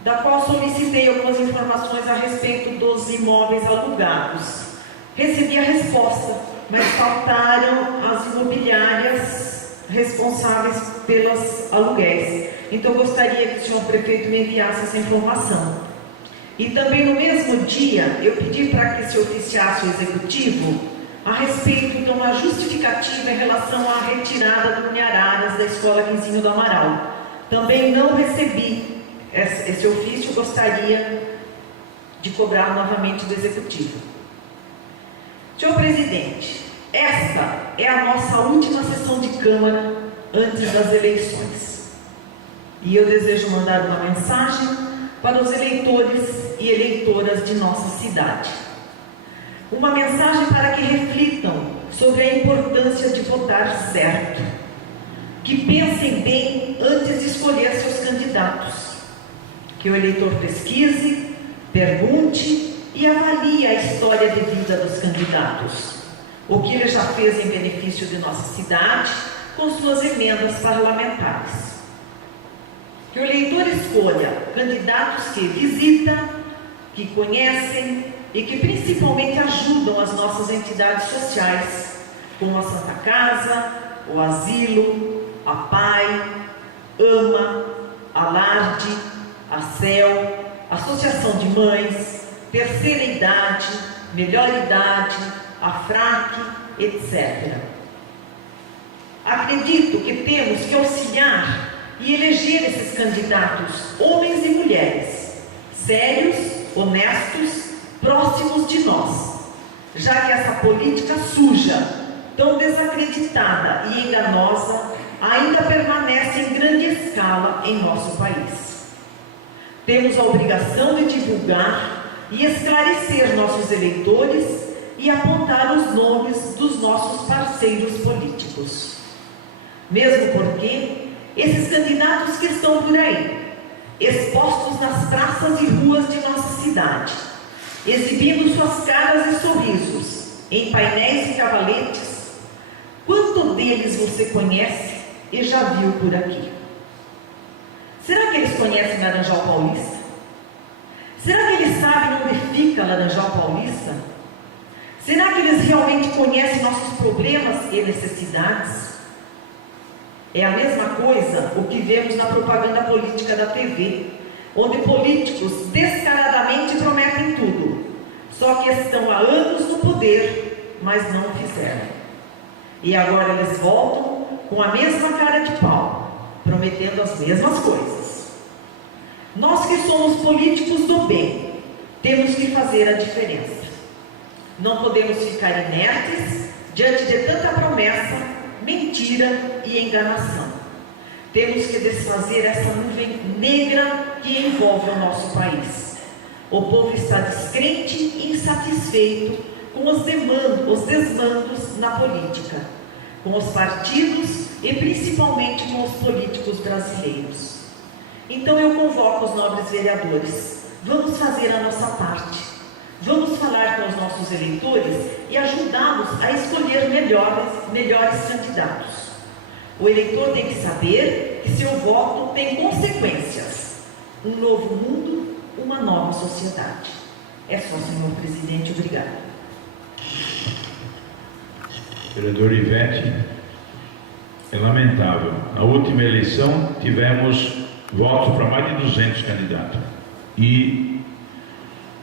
da qual solicitei algumas informações a respeito dos imóveis alugados. Recebi a resposta, mas faltaram as imobiliárias responsáveis pelos aluguéis. Então gostaria que o senhor prefeito me enviasse essa informação. E também no mesmo dia eu pedi para que se oficiasse o Executivo a respeito de uma justificativa em relação à retirada do Unhararas da Escola Quinzinho do Amaral. Também não recebi esse ofício, gostaria de cobrar novamente do Executivo. Senhor presidente, esta é a nossa última sessão de Câmara antes das eleições. E eu desejo mandar uma mensagem para os eleitores e eleitoras de nossa cidade. Uma mensagem para que reflitam sobre a importância de votar certo, que pensem bem antes de escolher seus candidatos, que o eleitor pesquise, pergunte e avalie a história de vida dos candidatos, o que ele já fez em benefício de nossa cidade com suas emendas parlamentares. Que o eleitor escolha candidatos que visitam, que conhecem e que principalmente ajudam as nossas entidades sociais, como a Santa Casa, o Asilo, a PAI, AMA, a LARDE, a CEL, Associação de Mães, Terceira Idade, Melhor Idade, a FRAC, etc. Acredito que temos que auxiliar e eleger esses candidatos, homens e mulheres, sérios, honestos, próximos de nós, já que essa política suja tão desacreditada e enganosa ainda permanece em grande escala em nosso país. Temos a obrigação de divulgar e esclarecer nossos eleitores e apontar os nomes dos nossos parceiros políticos. Mesmo porque esses candidatos que estão por aí, expostos nas praças e ruas de nossa cidade, exibindo suas caras e sorrisos em painéis e cavaletes, quanto deles você conhece e já viu por aqui? Será que eles conhecem Laranjal Paulista? Será que eles sabem onde fica Laranjal Paulista? Será que eles realmente conhecem nossos problemas e necessidades? É a mesma coisa o que vemos na propaganda política da TV, onde políticos descaradamente prometem tudo, só que estão há anos no poder, mas não fizeram. E agora eles voltam com a mesma cara de pau, prometendo as mesmas coisas. Nós que somos políticos do bem, temos que fazer a diferença. Não podemos ficar inertes diante de tanta promessa, mentira e enganação. Temos que desfazer essa nuvem negra que envolve o nosso país. O povo está descrente e insatisfeito com os desmandos na política, com os partidos e principalmente com os políticos brasileiros. Então eu convoco os nobres vereadores, vamos fazer a nossa parte, vamos falar com os nossos eleitores e ajudá-los a escolher melhores candidatos. O eleitor tem que saber que seu voto tem consequências. Um novo mundo, uma nova sociedade. É só, senhor presidente, obrigado. Vereador Ivete, é lamentável. Na última eleição tivemos votos para mais de 200 candidatos. E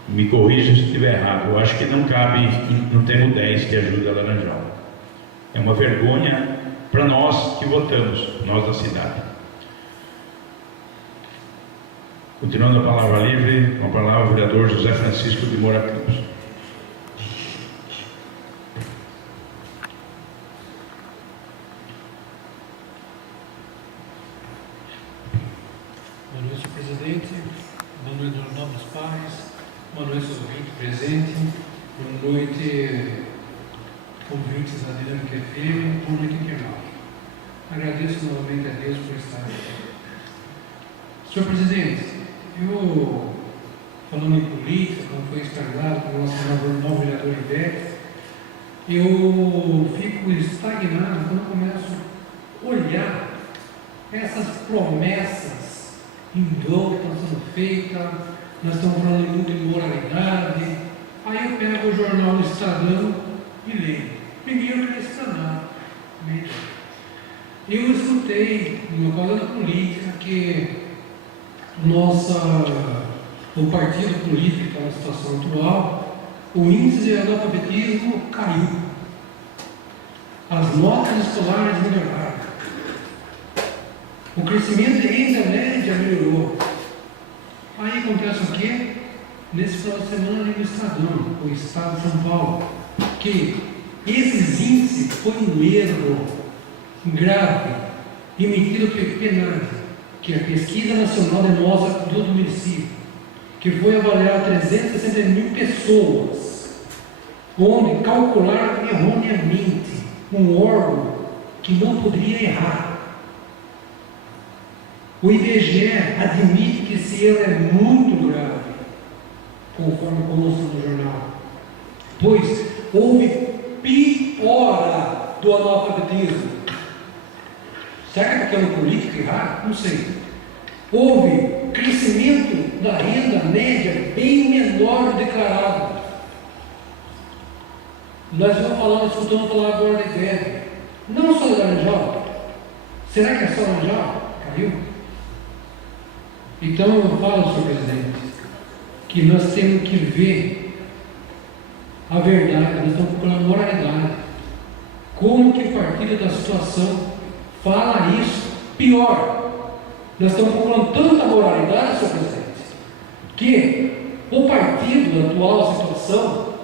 me corrija se estiver errado, eu acho que não cabe, não temos 10 que ajudam a Laranjal. É uma vergonha para nós que votamos, nós da cidade. Continuando a palavra livre, com a palavra o vereador José Francisco de Moura Campos. Boa noite, presidente. Boa noite aos nobres pares. Boa noite aos ouvintes presentes. Boa noite, ouvintes da Dinâmica FM. Boa noite, internauta. Agradeço novamente a Deus por estar aqui. Senhor presidente, eu, falando em política, como foi externado pelo nosso novo vereador Ivete, eu fico estagnado quando começo a olhar essas promessas em vão que estão sendo feitas. Nós estamos falando muito de moralidade. Aí eu pego o jornal do Estadão e leio. Primeiro que esse canal. Eu escutei, no caso da política, que o partido político está na situação atual, o índice de analfabetismo caiu. As notas escolares melhoraram. O crescimento de renda média melhorou. Aí acontece o quê? Nesse final de semana no Estadão, o Estado de São Paulo, que esses índices foi um erro grave emitido pelo PNAD, que é a Pesquisa Nacional de Amostra do Município, que foi avaliar 360 mil pessoas, onde calcularam erroneamente um órgão que não poderia errar. O IBGE admite que esse erro é muito grave, conforme consta no jornal, pois houve piora do analfabetismo. Será que é porque é uma política errada? Não sei. Houve crescimento da renda média bem menor do declarado. Nós escutamos falar agora de Ivete. Não só de Laranjal. Será que é só Laranjal? Caiu? Então eu falo, senhor presidente, que nós temos que ver a verdade, nós estamos procurando moralidade. Como que o partido da situação fala isso? Pior, nós estamos procurando tanta moralidade, senhor presidente, que o partido, na atual situação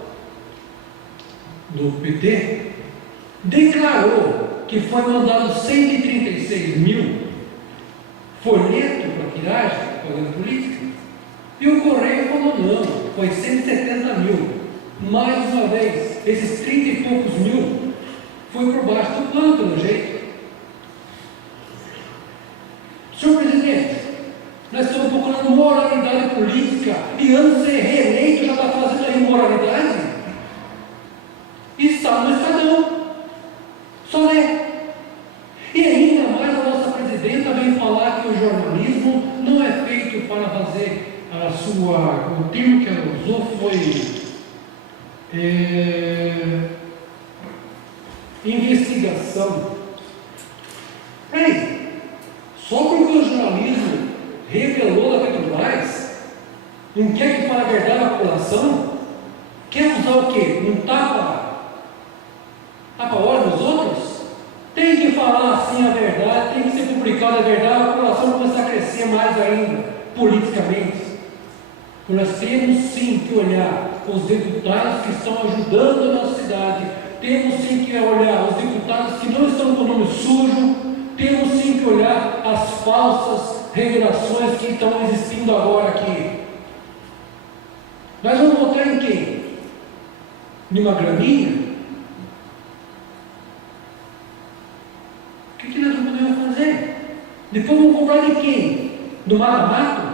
do PT, declarou que foi mandado 136 mil folhetos para tiragem, propaganda política, e o Correio falou não, foi 170 mil. Mais uma vez, esses 30 e poucos mil foi por baixo do plano, pelo jeito. Senhor presidente, nós estamos procurando moralidade política e antes de ser reeleito já está fazendo a imoralidade? Está no Estadão. Só lê. E ainda mais a nossa presidenta vem falar que o jornalismo não é feito para fazer o termo que ela usou foi investigação. Peraí, só porque o jornalismo revelou da Petrobras, não quer que fale a verdade à população, quer usar o quê? Um tapa-olho nos outros? Tem que falar assim a verdade, tem que ser publicada a verdade, a população começar a crescer mais ainda, politicamente. Nós temos sim que olhar os deputados que estão ajudando a nossa cidade, temos sim que olhar os deputados que não estão com o nome sujo, temos sim que olhar as falsas revelações que estão existindo agora aqui. Nós vamos votar em quem? Numa graminha? O que nós não podemos fazer? Depois vamos comprar de quem? Do mata-mato?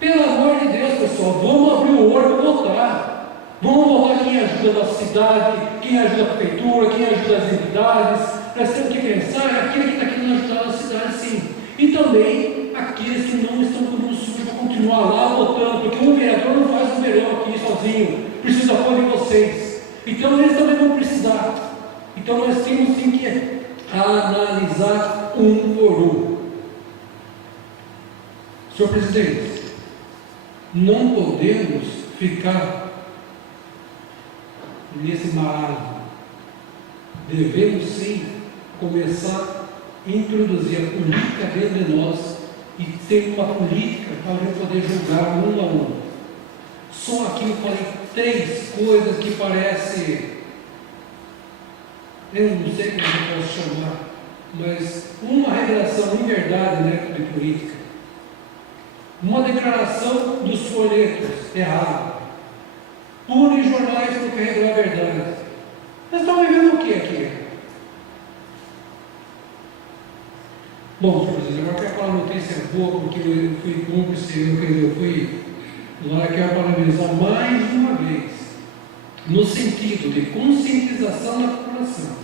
Pelo amor de Deus, pessoal, vamos abrir o olho para votar. Vamos votar quem ajuda a nossa cidade, quem ajuda a prefeitura, quem ajuda as entidades. Nós temos que pensar naquele que está querendo ajudar a nossa cidade, sim. E também aqueles que não estão com o nome sujo para continuar lá votando, porque um vereador não faz um verão aqui sozinho, precisa do apoio de vocês. Então eles também vão precisar. Então nós temos sim que analisar um por um. Senhor presidente, não podemos ficar nesse marasmo. Devemos sim começar a introduzir a política dentro de nós e ter uma política para a gente poder julgar um a um. Só aqui eu falei 3 coisas que parecem, eu não sei como eu posso chamar, mas uma revelação em verdade dentro de política. Uma declaração dos folhetos errada. Pune jornais por revelar a verdade. Nós estamos vivendo o que aqui? Bom, senhor presidente, agora quero falar uma notícia boa, porque eu fui cúmplice, eu fui lá, quero parabenizar mais uma vez, no sentido de conscientização da população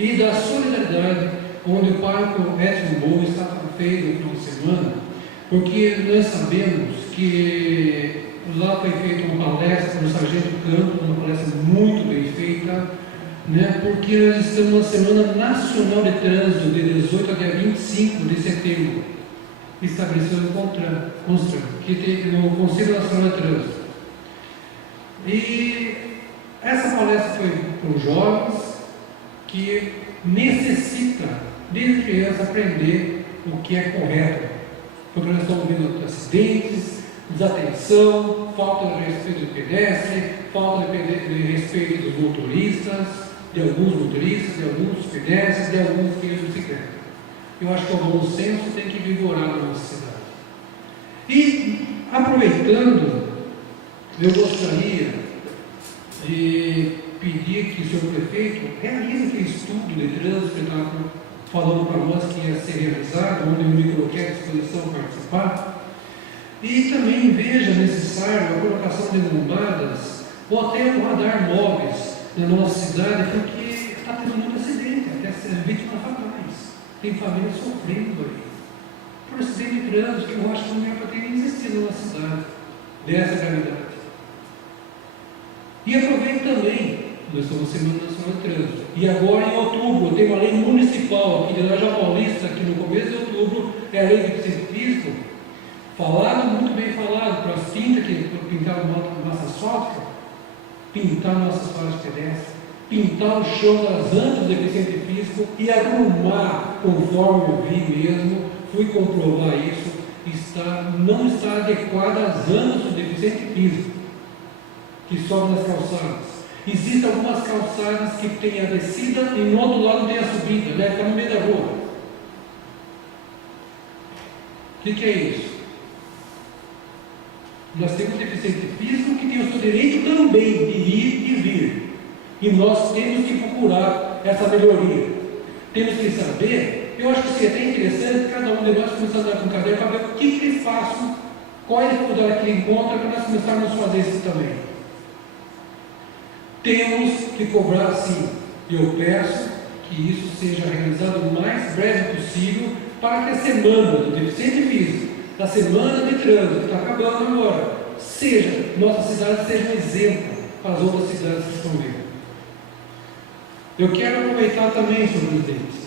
e da solidariedade, onde o pároco Edson Boa está feito no final de semana. Porque nós sabemos que lá foi feita uma palestra no Sargento Campo, uma palestra muito bem feita, né? Porque nós estamos na Semana Nacional de Trânsito, de 18 a dia 25 de setembro, estabeleceu no CONTRAN, que tem no Conselho Nacional de Trânsito. E essa palestra foi para os jovens que necessitam, desde criança, aprender o que é correto. Porque nós estamos vendo acidentes, desatenção, falta de respeito do pedestre, falta de respeito dos motoristas, de alguns motoristas, de alguns pedestres, de alguns que usam bicicleta. Eu acho que o bom senso tem que vigorar na nossa cidade. E, aproveitando, eu gostaria de pedir que o senhor prefeito realize aquele estudo de trânsito que estava falando para nós que ia ser realizado, onde eu me coloquei à disposição para participar, e também veja necessário a colocação de bombadas ou até radar móveis na nossa cidade, porque está tendo muito acidente, até vítimas fatais. Tem famílias sofrendo aí por acidente de trânsito, que eu acho que não é para ter existir na nossa cidade, dessa gravidade. E aproveito também, nós estamos na Semana Nacional de Trânsito, e agora em outubro tem uma lei municipal aqui de Laja Paulista, que no começo de outubro é a lei de deficientismo, falado, muito bem falado, para as tintas que pintaram massa asfáltica, pintar nossas faixas pedestres, pintar o chão das rampas do deficiente físico e arrumar, conforme eu vi mesmo, fui comprovar isso, não está adequada às rampas do deficiente físico, que sobe nas calçadas. Existem algumas calçadas que tem a descida e no outro lado tem a subida, né? Está no meio da rua. O que é isso? Nós temos deficiente físico que tem o seu direito também de ir e vir. E nós temos que procurar essa melhoria. Temos que saber, eu acho que seria até interessante cada um de nós começar a dar com cadeira para ver o que eles façam, qual é a dificuldade que ele encontra, para nós começarmos a fazer isso também. Temos que cobrar sim. Eu peço que isso seja realizado o mais breve possível para que a semana do deficiente físico, da semana de trânsito, que está acabando agora, nossa cidade seja um exemplo para as outras cidades que estão vindo. Eu quero aproveitar também, senhor presidente,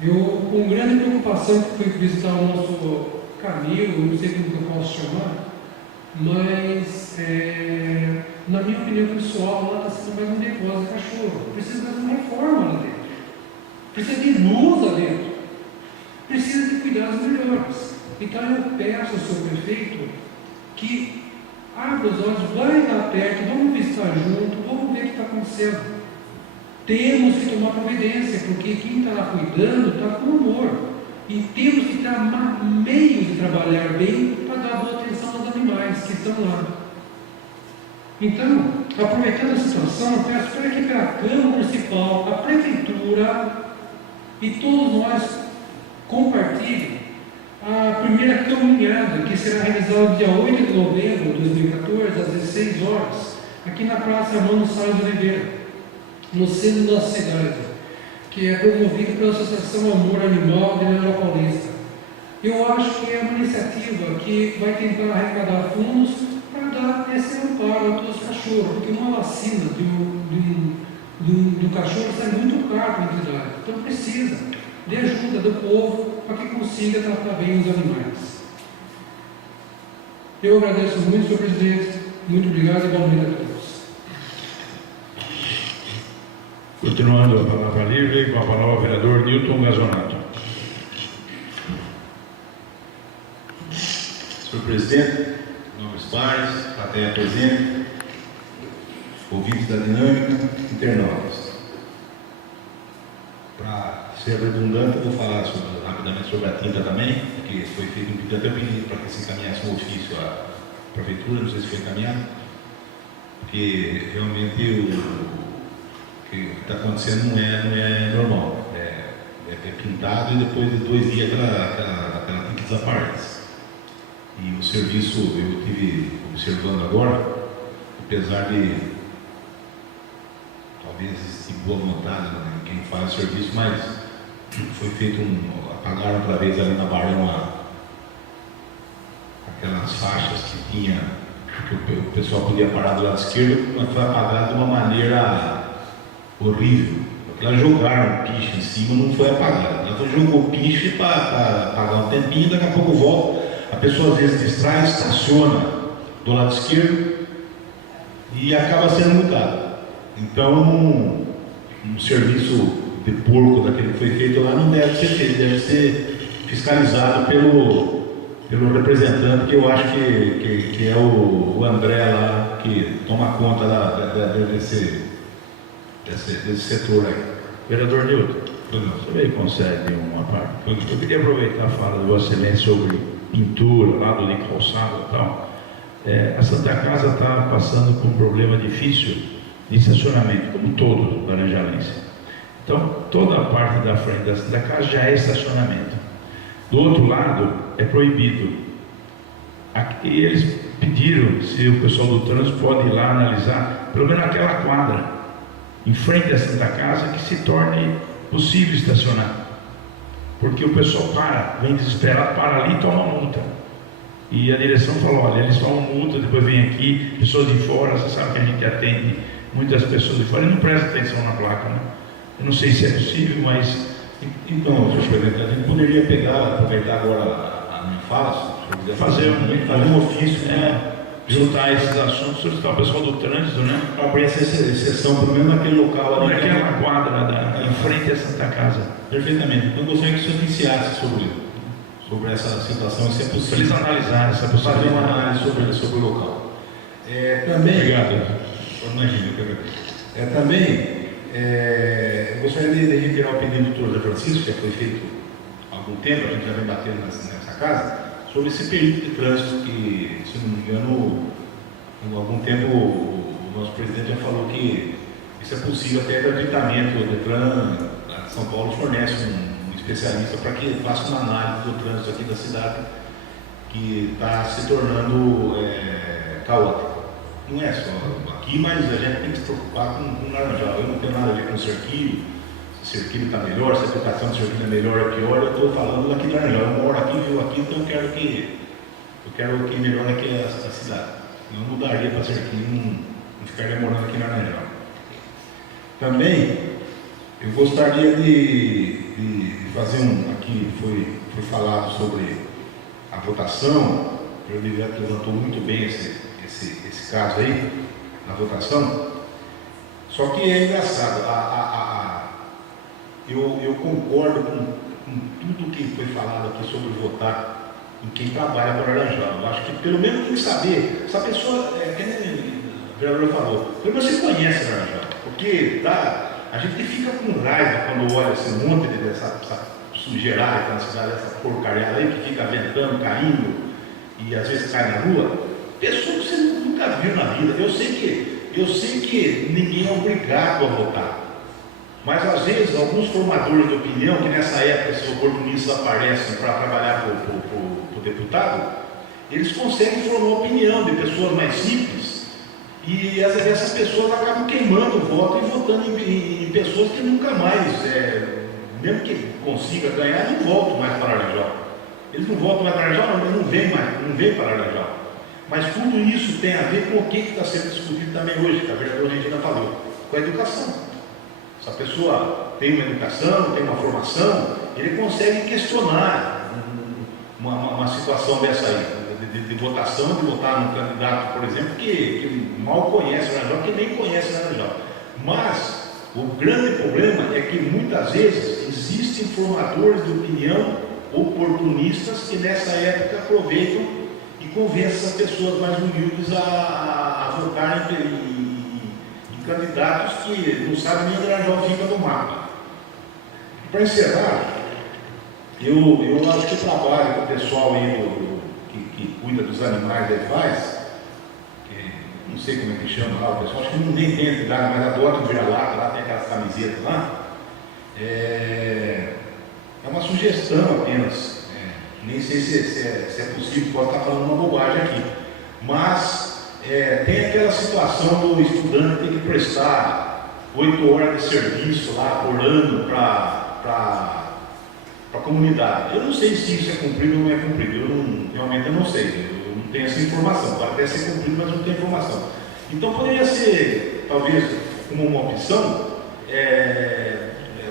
eu com grande preocupação fui visitar o nosso Camilo, não sei como que eu posso chamar, mas na minha opinião pessoal, lá está sendo mais um negócio de cachorro. Precisa de uma reforma lá dentro. Precisa de luz lá dentro. Precisa de cuidados melhores. Então eu peço ao senhor prefeito que abra os olhos, vai lá perto, vamos visitar junto, vamos ver o que está acontecendo. Temos que tomar providência, porque quem está lá cuidando está com amor. E temos que dar meios de trabalhar bem para dar boa atenção aos animais que estão lá. Então, aproveitando a situação, eu peço para que a Câmara Municipal, a Prefeitura e todos nós compartilhem a primeira caminhada, que será realizada dia 8 de novembro de 2014, às 16 horas, aqui na Praça Armando Salles de Oliveira, no centro da nossa cidade, que é promovida pela Associação Amor Animal de Leonel Paulista. Eu acho que é uma iniciativa que vai tentar arrecadar fundos para dar esse amparo a todos os cachorros, porque uma vacina do cachorro sai muito caro para a entidade. Então precisa de ajuda do povo para que consiga tratar bem os animais. Eu agradeço muito, senhor presidente. Muito obrigado e boa noite a todos. Continuando a palavra livre, com a palavra o vereador Newton Gazonato. Senhor presidente, nobres pares, plateia presente, ouvintes da dinâmica, internautas. Para ser redundante, eu vou falar rapidamente sobre a tinta também, porque foi feito um pedido, até pedido para que se encaminhasse um ofício à prefeitura, não sei se foi encaminhado, porque realmente o que está acontecendo não é normal. É pintado e depois de 2 dias aquela tinta desaparece. E o serviço, eu estive observando agora, apesar de talvez existir boa vontade em quem faz o serviço, mas foi feito apagaram outra vez ali na Barão aquelas faixas que tinha, que o pessoal podia parar do lado esquerdo, mas foi apagado de uma maneira horrível. Porque lá jogaram o piche em cima, não foi apagado. Ela jogou o piche para apagar um tempinho, daqui a pouco volta. A pessoa às vezes distrai, estaciona do lado esquerdo e acaba sendo multado. Então, um serviço de porco daquele que foi feito lá não deve ser feito, deve ser fiscalizado pelo representante, que eu acho que é o André lá, que toma conta desse setor aí. Vereador Newton, você me concede uma parte? Eu queria aproveitar a fala de Vossa Excelência sobre pintura, lado de calçada e tal. A Santa Casa está passando por um problema difícil de estacionamento, como todo laranjalense. Então, toda a parte da frente da Santa Casa já é estacionamento. Do outro lado, é proibido. E eles pediram se o pessoal do trânsito pode ir lá analisar, pelo menos aquela quadra, em frente à Santa Casa, que se torne possível estacionar. Porque o pessoal vem desesperado, para ali e toma multa. E a direção falou, olha, eles tomam multa, depois vem aqui, pessoas de fora, você sabe que a gente atende muitas pessoas de fora e não presta atenção na placa, né? Eu não sei se é possível, mas... Então, senhor presidente, a gente poderia aproveitar agora a minha fala, fazer um ofício, juntar esses assuntos, solicitar o pessoal do trânsito, né? Para abrir essa exceção, pelo menos naquele local ali. Naquela quadra em frente à Santa Casa. Perfeitamente. Então, eu gostaria que o senhor iniciasse sobre essa situação, se é possível. Eles analisarem essa possibilidade. Fazer uma análise sobre o local. Também, obrigado. Imagina, eu que agradeço. Também, eu gostaria de reiterar o pedido do doutor Zé Francisco, que já foi feito há algum tempo, a gente já vem batendo nessa casa, sobre esse período de trânsito que, se não me engano, há algum tempo o nosso presidente já falou que isso é possível até gratuitamente. O Detran, São Paulo, fornece um especialista para que faça uma análise do trânsito aqui da cidade, que está se tornando caótico. Não é só aqui, mas a gente tem que se preocupar com o Laranjal. Eu não tenho nada a ver com o Cerquilho, se o Cerquilho está melhor, se a aplicação do Cerquilho é melhor ou pior. Eu estou falando daqui de Laranjal. Eu moro aqui, vivo aqui, então eu quero que melhore aqui a cidade. Eu não mudaria para Cerquilho, não ficaria morando aqui em Laranjal. Também, eu gostaria de fazer aqui foi falado sobre a votação. O prefeito levantou muito bem esse caso aí, na votação. Só que é engraçado, eu concordo com tudo que foi falado aqui sobre votar em quem trabalha para Laranjal. Eu acho que pelo menos tem que saber, essa pessoa, o vereador falou, pelo menos você conhece Laranjal, porque a gente fica com raiva quando olha esse monte dessa sujeirada na cidade, essa porcaria aí que fica ventando, caindo e às vezes cai na rua. Pessoa que você nunca viu na vida. Eu sei que ninguém é obrigado a votar, mas às vezes alguns formadores de opinião, que nessa época esses oportunistas aparecem para trabalhar para o deputado, eles conseguem formar opinião de pessoas mais simples, e essas pessoas acabam queimando o voto e votando em pessoas que nunca mais, mesmo que consiga ganhar, não voltam mais para Laranjal. Eles não voltam mais para Laranjal, não, eles não vêm para Laranjal. Mas tudo isso tem a ver com o que está sendo discutido também hoje, que a vereadora Regina falou, com a educação. Se a pessoa tem uma educação, tem uma formação, ele consegue questionar uma situação dessa aí, de votação, de votar num candidato, por exemplo, que mal conhece o Laranjal, que nem conhece o Laranjal. Mas o grande problema é que muitas vezes existem formadores de opinião oportunistas que nessa época aproveitam e convence essas pessoas mais humildes a votarem em candidatos que não sabem nem onde o Laranjal fica no mapa. Para encerrar, eu acho que o trabalho que o pessoal aí que cuida dos animais aí faz, que não sei como é que chama lá, o pessoal acho que nem tem atividade, mas adora o vira-lata, lá tem aquelas camisetas lá, é uma sugestão apenas. Nem sei se é possível, pode estar falando uma bobagem aqui, mas tem aquela situação do estudante ter que prestar 8 horas de serviço lá por ano para a comunidade. Eu não sei se isso é cumprido ou não é cumprido, realmente eu não sei, eu não tenho essa informação, pode até ser cumprido, mas não tenho informação. Então poderia ser, talvez, como uma opção,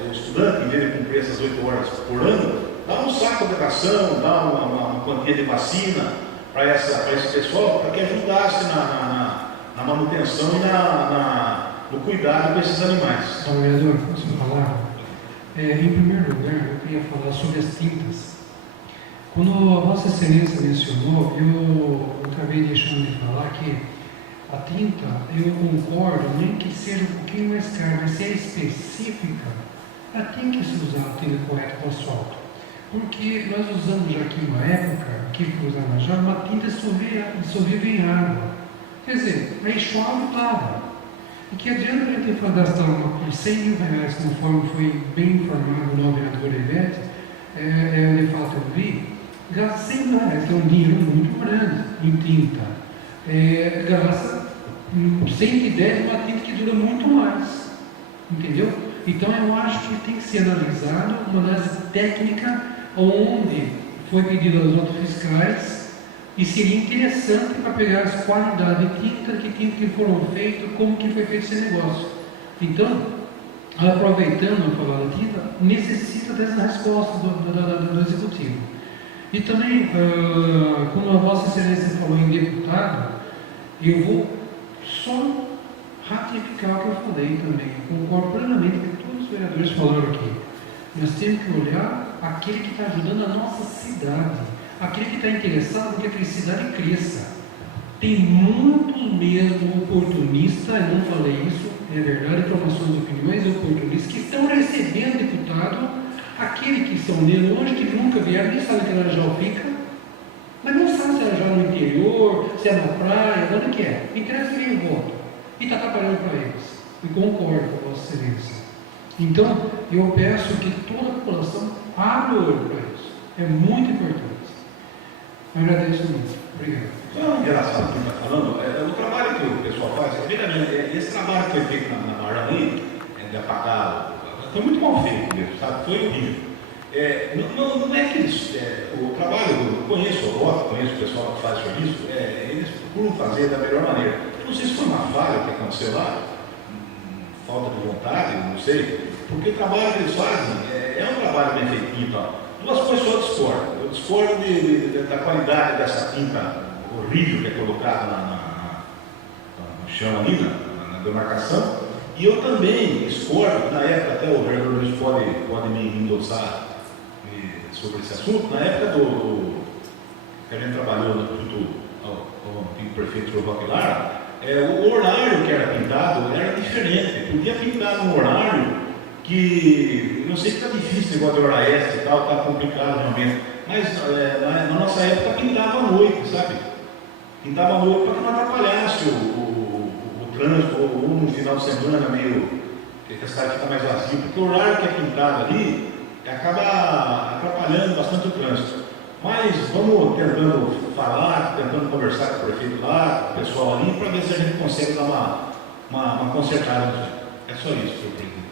o estudante, em vez de cumprir essas 8 horas por ano, dá um saco de ração, dá uma quantia de vacina para esse pessoal, para que ajudasse na manutenção e no cuidado desses animais. Vereador, posso falar? Em primeiro lugar, eu queria falar sobre as tintas. Quando a Vossa Excelência mencionou, eu acabei deixando de falar que a tinta, eu concordo, nem que seja um pouquinho mais cara, mas se é específica, ela tem que se usar a tinta correta para o asfalto. Porque nós usamos já aqui uma época, aqui para usar na Jara, uma tinta dissolvível em água. Quer dizer, aí chove e para. E que adianta a gente gastar por R$100.000, conforme foi bem informado o novo vereador Ivete, de fato eu vi, gasta R$100, que é um dinheiro muito grande em tinta. Gasta 110 uma tinta que dura muito mais. Entendeu? Então eu acho que tem que ser analisado uma análise técnica onde foi pedido aos notas fiscais e seria interessante para pegar as qualidades de tinta que foram feitas, como que foi feito esse negócio. Então, aproveitando a palavra tinta, necessita dessa resposta do Executivo. E também, como a Vossa Excelência falou em deputado, eu vou só ratificar o que eu falei também. Eu concordo plenamente com o que todos os vereadores falaram aqui. Nós temos que olhar aquele que está ajudando a nossa cidade, aquele que está interessado em que a cidade cresça. Tem muitos mesmo oportunistas, eu não falei isso, é verdade, formações de opiniões oportunistas, que estão recebendo deputado, aquele que estão nele hoje, que nunca vieram, nem sabem que Laranjal fica, mas não sabe se é Laranjal no interior, se é na praia, onde que é. Interessa quem eu voto. E está trabalhando para eles. E concordo com a Vossa Excelência. Então, eu peço que toda a população abra o olho para isso. É muito importante. Agradeço muito. Obrigado. Não, engraçado o que está falando, o trabalho que o pessoal faz, esse trabalho que foi feito na Maranhão, de apagar, foi muito mal feito mesmo, sabe? Foi horrível. Não é que eles, o trabalho, eu conheço o voto, conheço o pessoal que faz serviço, eles procuram fazer da melhor maneira. Eu não sei se foi uma falha que aconteceu lá, falta de vontade, não sei, porque o trabalho que eles fazem é um trabalho bem feitinho e tal. Duas coisas só discordo. Eu discordo da qualidade dessa tinta horrível que é colocada no chão ali, na demarcação, e eu também discordo, na época até o vereador Luiz pode me endossar sobre esse assunto, na época que a gente trabalhou junto ao antigo prefeito João Lara, o horário que era pintado era diferente, podia pintar num horário que, não sei se está difícil, igual de hora extra e tal, está complicado realmente, mas na nossa época pintava à noite, sabe? Pintava à noite para que não atrapalhasse o trânsito, ou no final de semana meio, que a cidade fica mais vazia, porque o horário que é pintado ali acaba atrapalhando bastante o trânsito. Mas vamos tentando falar, tentando conversar com o prefeito lá, com o pessoal ali, para ver se a gente consegue dar uma consertada nisso. É só isso, senhor presidente.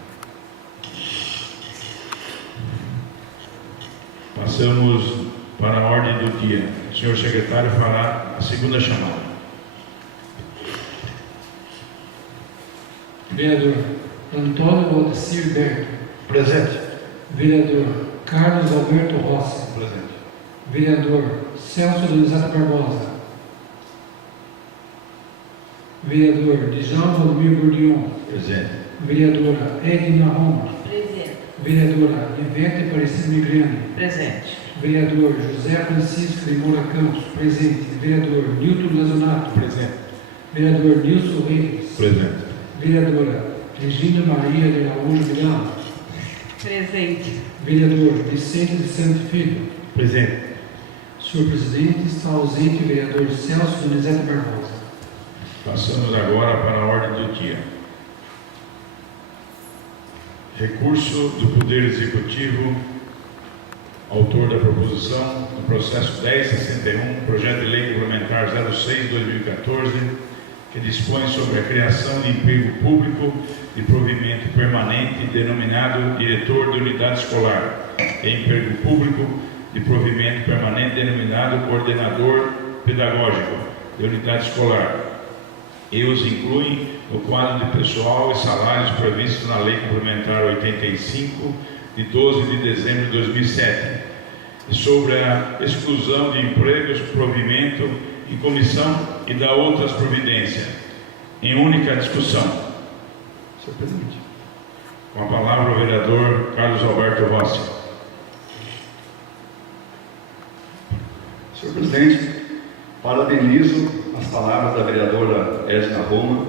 Passamos para a ordem do dia. O senhor secretário fará a segunda chamada. Vereador Antônio Valdecir Berto. Presente. Vereador Carlos Alberto Rossi. Presente. Vereador Celso Donizete Barbosa. Vereador Djalma Valmir Gordion. Presente. Vereadora Edna Roma. Presente. Vereadora Ivete Aparecida Migrani. Presente. Vereador José Francisco de Moura Campos. Presente. Vereador Nilton Lazonato. Presente. Vereador Nilson Reis. Presente. Vereadora Regina Maria de Araújo Milano. Presente. Vereador Vicente de Santo Filho. Presente. Senhor presidente, está ausente o vereador Celso Donizete Barbosa. Passamos agora para a ordem do dia. Recurso do Poder Executivo, autor da proposição, no processo 1061, projeto de lei complementar 06/2014, que dispõe sobre a criação de emprego público de provimento permanente denominado diretor de unidade escolar, e emprego público de provimento permanente denominado coordenador pedagógico de unidade escolar, e os incluem no quadro de pessoal e salários previstos na Lei Complementar 85, de 12 de dezembro de 2007, e sobre a exclusão de empregos, provimento e comissão e da outras providências, em única discussão. Senhor presidente. Com a palavra o vereador Carlos Alberto Rossi. Senhor presidente, parabenizo as palavras da vereadora Edna Roma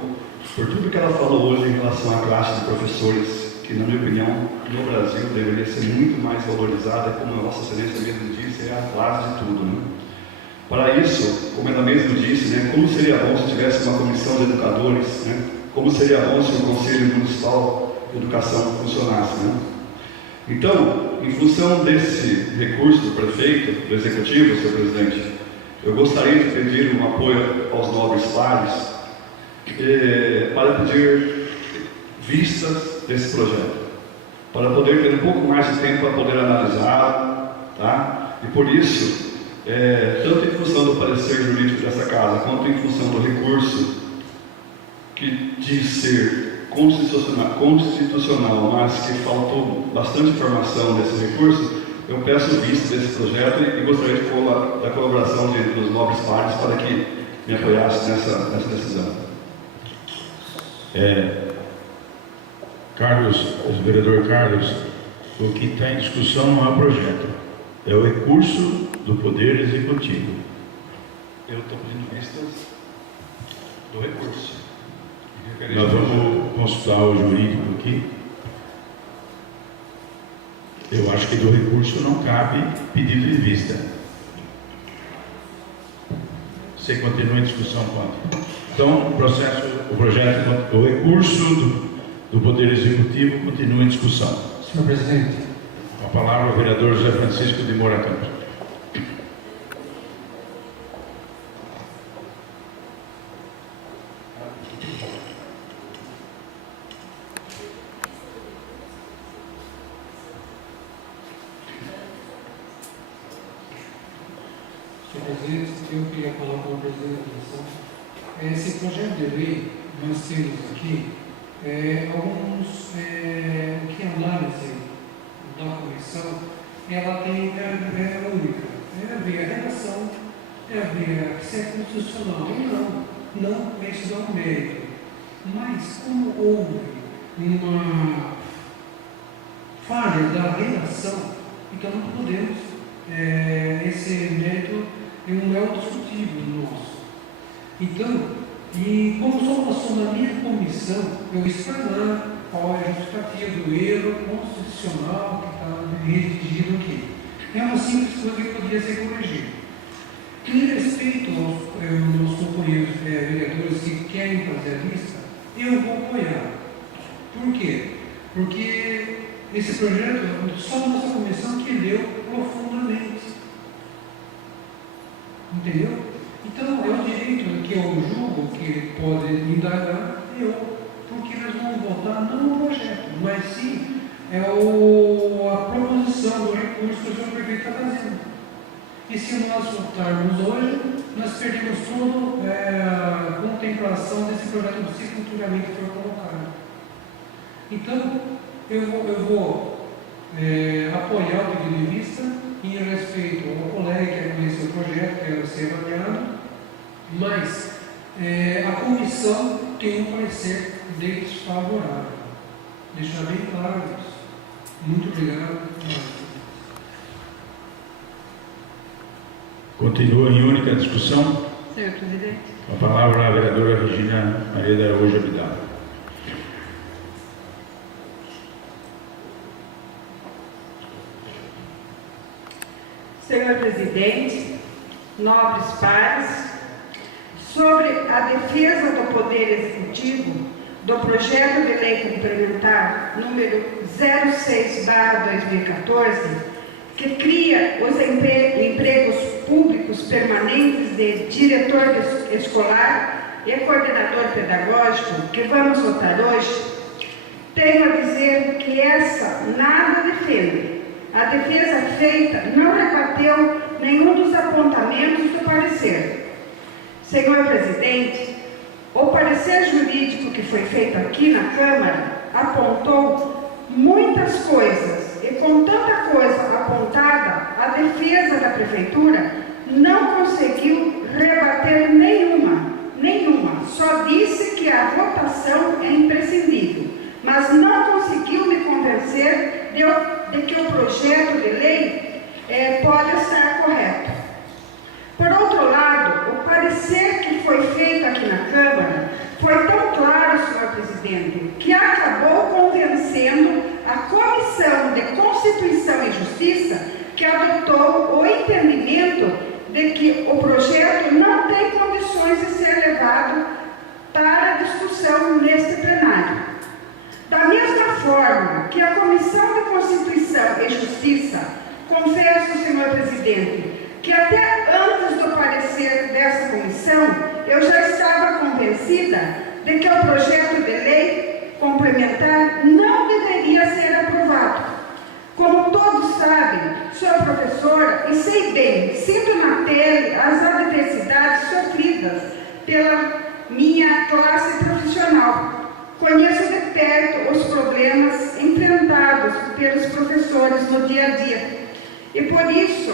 por tudo que ela falou hoje em relação à classe de professores, que, na minha opinião, no Brasil deveria ser muito mais valorizada, como a Vossa Excelência mesmo disse, é a classe de tudo, né? Para isso, como ela mesmo disse, né, como seria bom se tivesse uma comissão de educadores, né? Como seria bom se o Conselho Municipal de Educação funcionasse, né? Então, em função desse recurso do prefeito, do executivo, senhor presidente, eu gostaria de pedir um apoio aos nobres pares para pedir vistas desse projeto, para poder ter um pouco mais de tempo para poder analisar, tá? E por isso, tanto em função do parecer jurídico dessa casa, quanto em função do recurso que diz ser constitucional, mas que faltou bastante informação desse recurso, eu peço vista desse projeto e gostaria da colaboração dos nobres pares para que me apoiasse nessa decisão. Vereador Carlos, o que está em discussão não é o projeto, é o recurso do Poder Executivo. Eu estou pedindo vistas Do recurso. Nós vamos consultar o jurídico aqui. Eu acho que do recurso não cabe pedido de vista. Você continua em discussão quanto? Então, o projeto, o recurso do Poder Executivo continua em discussão. Senhor presidente. Com a palavra o vereador José Francisco de Moura Campos. Senhor presidente, eu queria falar com o presidente da comissão. Esse projeto de lei, nós temos aqui alguns que a análise da comissão, ela tem é única. É a via relação, é a via se é constitucional ou não isso dá um mérito. Mas como houve uma falha da relação, então não podemos, esse mérito não é o discutível nosso. Então, e como solução da minha comissão, eu explanar qual é a justificativa do erro constitucional que está redigido aqui. É uma simples coisa que poderia ser corrigida. Em respeito aos meus companheiros vereadores que querem fazer a lista, eu vou apoiar. Por quê? Porque esse projeto, só a nossa comissão que leu profundamente. Entendeu? Então, é o direito que eu julgo que pode indagar, porque nós vamos votar não no projeto, mas sim a proposição do recurso que o senhor prefeito está fazendo. E se nós votarmos hoje, nós perdemos toda a contemplação desse projeto se futuramente for colocado. Então, eu vou apoiar o pedido de vista em respeito ao colega que quer conhecer o projeto, quer ser avaliado, mas a comissão tem um parecer desfavorável. Deixar bem claro isso. Muito obrigado. Continua em única discussão. Senhor presidente. Com a palavra a vereadora Regina Maria da Araújo Abidal. Senhor presidente, nobres pares, sobre a defesa do Poder Executivo do projeto de lei complementar número 06/2014, que cria os empregos públicos permanentes de diretor escolar e coordenador pedagógico, que vamos votar hoje, tenho a dizer que essa nada defende. A defesa feita não rebateu nenhum dos apontamentos do parecer. Senhor presidente, o parecer jurídico que foi feito aqui na Câmara apontou muitas coisas, e com tanta coisa apontada, a defesa da Prefeitura não conseguiu rebater nenhuma, só disse que a votação é imprescindível, mas não conseguiu me convencer de que o projeto de lei pode estar correto. Por outro lado, o parecer que foi feito aqui na Câmara foi tão claro, senhor presidente, que acabou convencendo a Comissão de Constituição e Justiça, que adotou o entendimento de que o projeto não tem condições de ser levado para discussão neste plenário. Da mesma forma que a Comissão de Constituição e Justiça, confesso, senhor presidente, que até antes do parecer dessa comissão, eu já estava convencida de que o projeto de lei complementar não deveria ser aprovado. Como todos sabem, sou professora e sei bem, sinto na pele as adversidades sofridas pela minha classe profissional. Conheço de perto os problemas enfrentados pelos professores no dia a dia. E por isso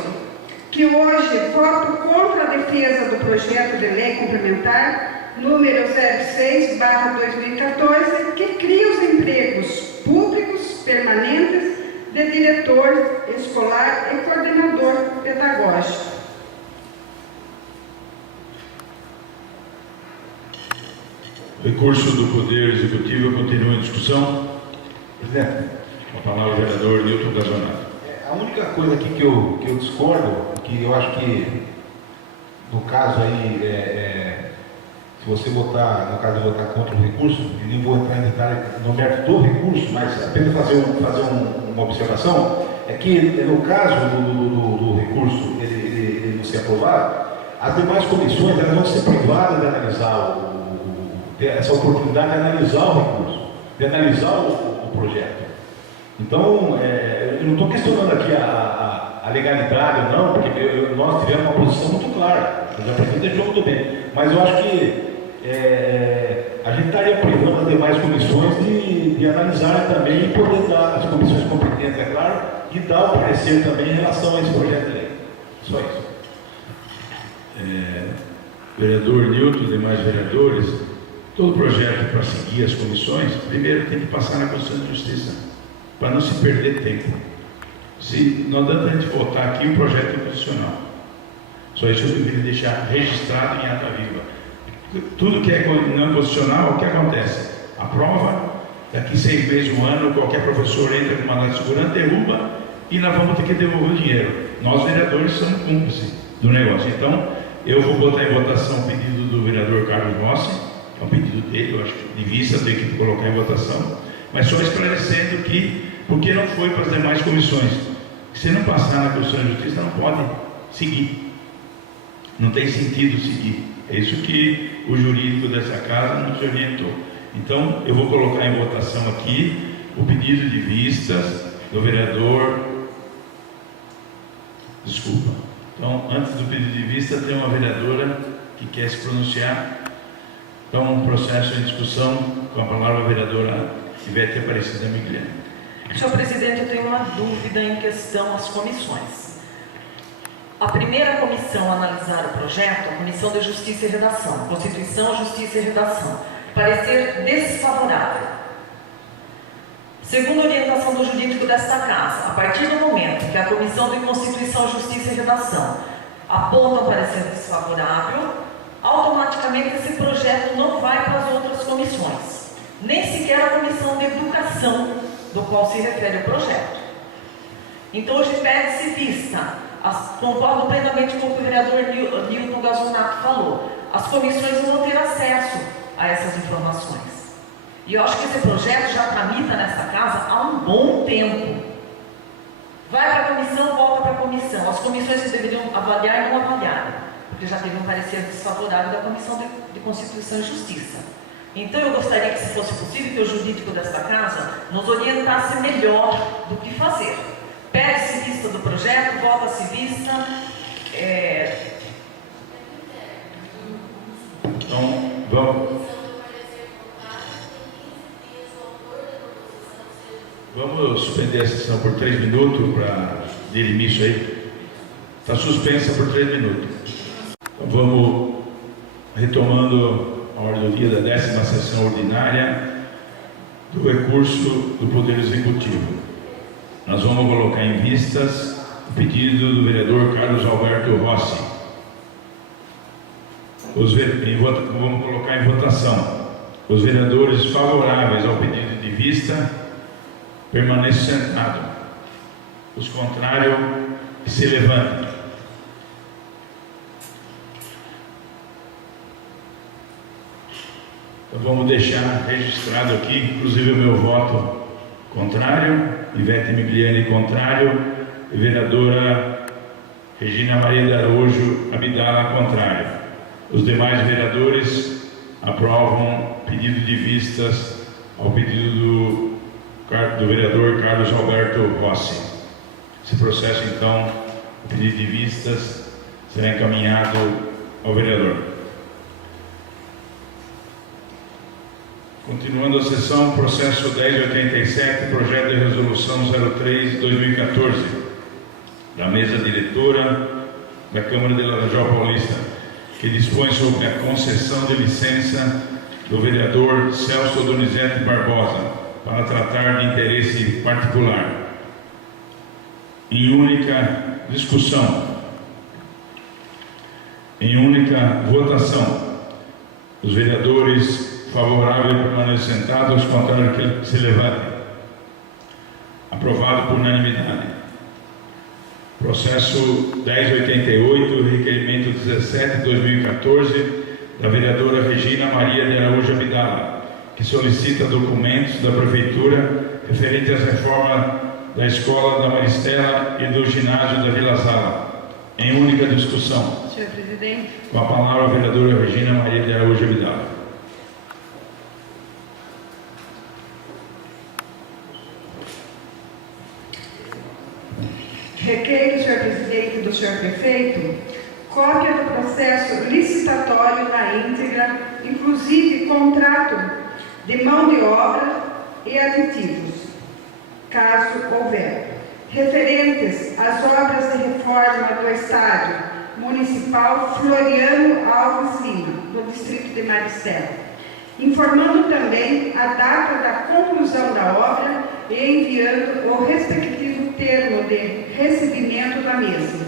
que hoje voto contra a defesa do projeto de lei complementar número 06/2014, que cria os empregos públicos permanentes de diretor escolar e coordenador pedagógico. Recurso do Poder Executivo continua em discussão. Presidente, Com a palavra o vereador Newton Gazonato. a única coisa aqui que eu discordo, que eu acho que, no caso aí, se você votar, no caso de votar contra o recurso, e nem vou entrar em detalhe no mérito do recurso, mas apenas fazer uma observação, é que no caso do recurso ele não ser aprovado, as demais comissões elas vão ser privadas de analisar essa oportunidade de analisar o recurso, de analisar o projeto. Então, eu não estou questionando aqui a legalidade ou não, porque nós tivemos uma posição muito clara, o presidente deixou muito bem, mas eu acho que a gente estaria privando as demais comissões de analisarem também e poder dar, as comissões competentes, é claro, e dar o parecer também em relação a esse projeto de lei. Só isso. Vereador Newton e demais vereadores, todo projeto para seguir as comissões, primeiro tem que passar na Comissão de Justiça, para não se perder tempo. Se não dá para a gente votar aqui, o projeto é constitucional. Só isso eu queria deixar registrado em ata viva. Tudo que é não constitucional, o que acontece? Aprova, daqui 6 meses, 1 ano, qualquer professor entra com mandado de segurança, derruba e nós vamos ter que devolver o dinheiro. Nós, vereadores, somos cúmplices do negócio. Então, eu vou botar em votação o pedido do vereador Carlos Rossi, é um pedido dele, eu acho que de vista tem que colocar em votação, mas só esclarecendo que, porque não foi para as demais comissões. Se não passar na Comissão de Justiça, não pode seguir. Não tem sentido seguir. É isso que o jurídico dessa casa nos orientou. Então, eu vou colocar em votação aqui o pedido de vistas do vereador. Desculpa. Então, antes do pedido de vista, tem uma vereadora que quer se pronunciar. Então, um processo em discussão, com a palavra a vereadora Ivete Aparecida Migliani. Senhor presidente, eu tenho uma dúvida em questão às comissões. A primeira comissão a analisar o projeto, a Comissão de Justiça e Redação, Constituição, Justiça e Redação, parecer desfavorável. Segundo a orientação do jurídico desta casa, a partir do momento que a Comissão de Constituição, Justiça e Redação aponta um parecer desfavorável, automaticamente esse projeto não vai para as outras comissões, nem sequer a Comissão de Educação, do qual se refere o projeto. Então, hoje pede-se vista. Concordo plenamente com o que o vereador Newton Gazonato falou. As comissões não vão ter acesso a essas informações. E eu acho que esse projeto já tramita nessa casa há um bom tempo. Vai para a comissão, volta para a comissão. As comissões que deveriam avaliar e não avaliaram, porque já teve um parecer desfavorável da Comissão de Constituição e Justiça. Então eu gostaria que, se fosse possível, que o jurídico desta casa nos orientasse melhor do que fazer. Pede-se vista do projeto, volta-se vista. Então, vamos suspender a sessão por 3 minutos para dar início aí. Está suspensa por 3 minutos. Então, vamos retomando a ordem do dia da 10ª sessão ordinária do recurso do Poder Executivo. Nós vamos colocar em vistas o pedido do vereador Carlos Alberto Rossi. Vamos colocar em votação. Os vereadores favoráveis ao pedido de vista permaneçam sentados. Os contrários, se levantem. Então vamos deixar registrado aqui, inclusive o meu voto contrário, Ivete Migliani contrário, e vereadora Regina Maria de Araújo Abdala contrário. Os demais vereadores aprovam pedido de vistas ao pedido do vereador Carlos Alberto Rossi. Esse processo, então, o pedido de vistas será encaminhado ao vereador. Continuando a sessão, processo 1087, projeto de resolução 03/2014, da mesa diretora da Câmara de Laranjal Paulista, que dispõe sobre a concessão de licença do vereador Celso Donizete Barbosa para tratar de interesse particular. Em única discussão, em única votação, os vereadores favorável permaneçam sentados, os contrários que se levantem. Aprovado por unanimidade. Processo 1088, requerimento 17/2014, da vereadora Regina Maria de Araújo Abdala, que solicita documentos da Prefeitura referente às reformas da Escola da Maristela e do Ginásio da Vila Sala, em única discussão. Senhor presidente. Com a palavra a vereadora Regina Maria de Araújo Abdala. Requeiro, senhor presidente, do senhor prefeito, cópia do processo licitatório na íntegra, inclusive contrato de mão de obra e aditivos, caso houver, referentes às obras de reforma do estádio municipal Floriano Alves Lima, no distrito de Maristela, informando também a data da conclusão da obra e enviando o respectivo termo de recebimento da mesma.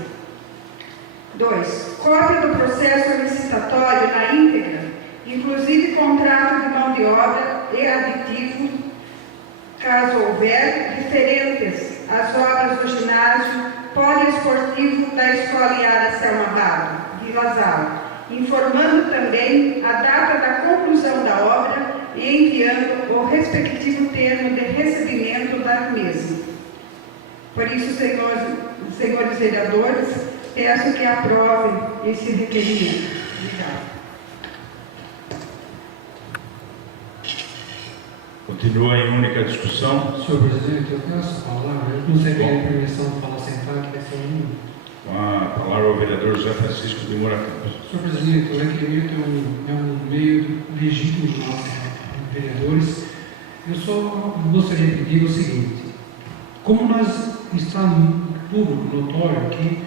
2. Cópia do processo licitatório na íntegra, inclusive contrato de mão de obra e aditivo, caso houver, referentes às obras do ginásio poliesportivo da Escola Iara Selma Barro, Vila Zala, informando também a data da conclusão da obra e enviando o respectivo termo de recebimento da mesma. Por isso, senhores vereadores, peço que aprovem esse requerimento. Obrigada. Continua em única discussão. Senhor presidente, eu peço a palavra. Eu não sei bem a permissão de falar sentado, que vai ser um minuto. Com a palavra ao vereador José Francisco de Moura Campos. Senhor presidente, o requerimento é um meio legítimo de nós, vereadores. Eu só gostaria de pedir o seguinte: como nós estamos público, notório aqui,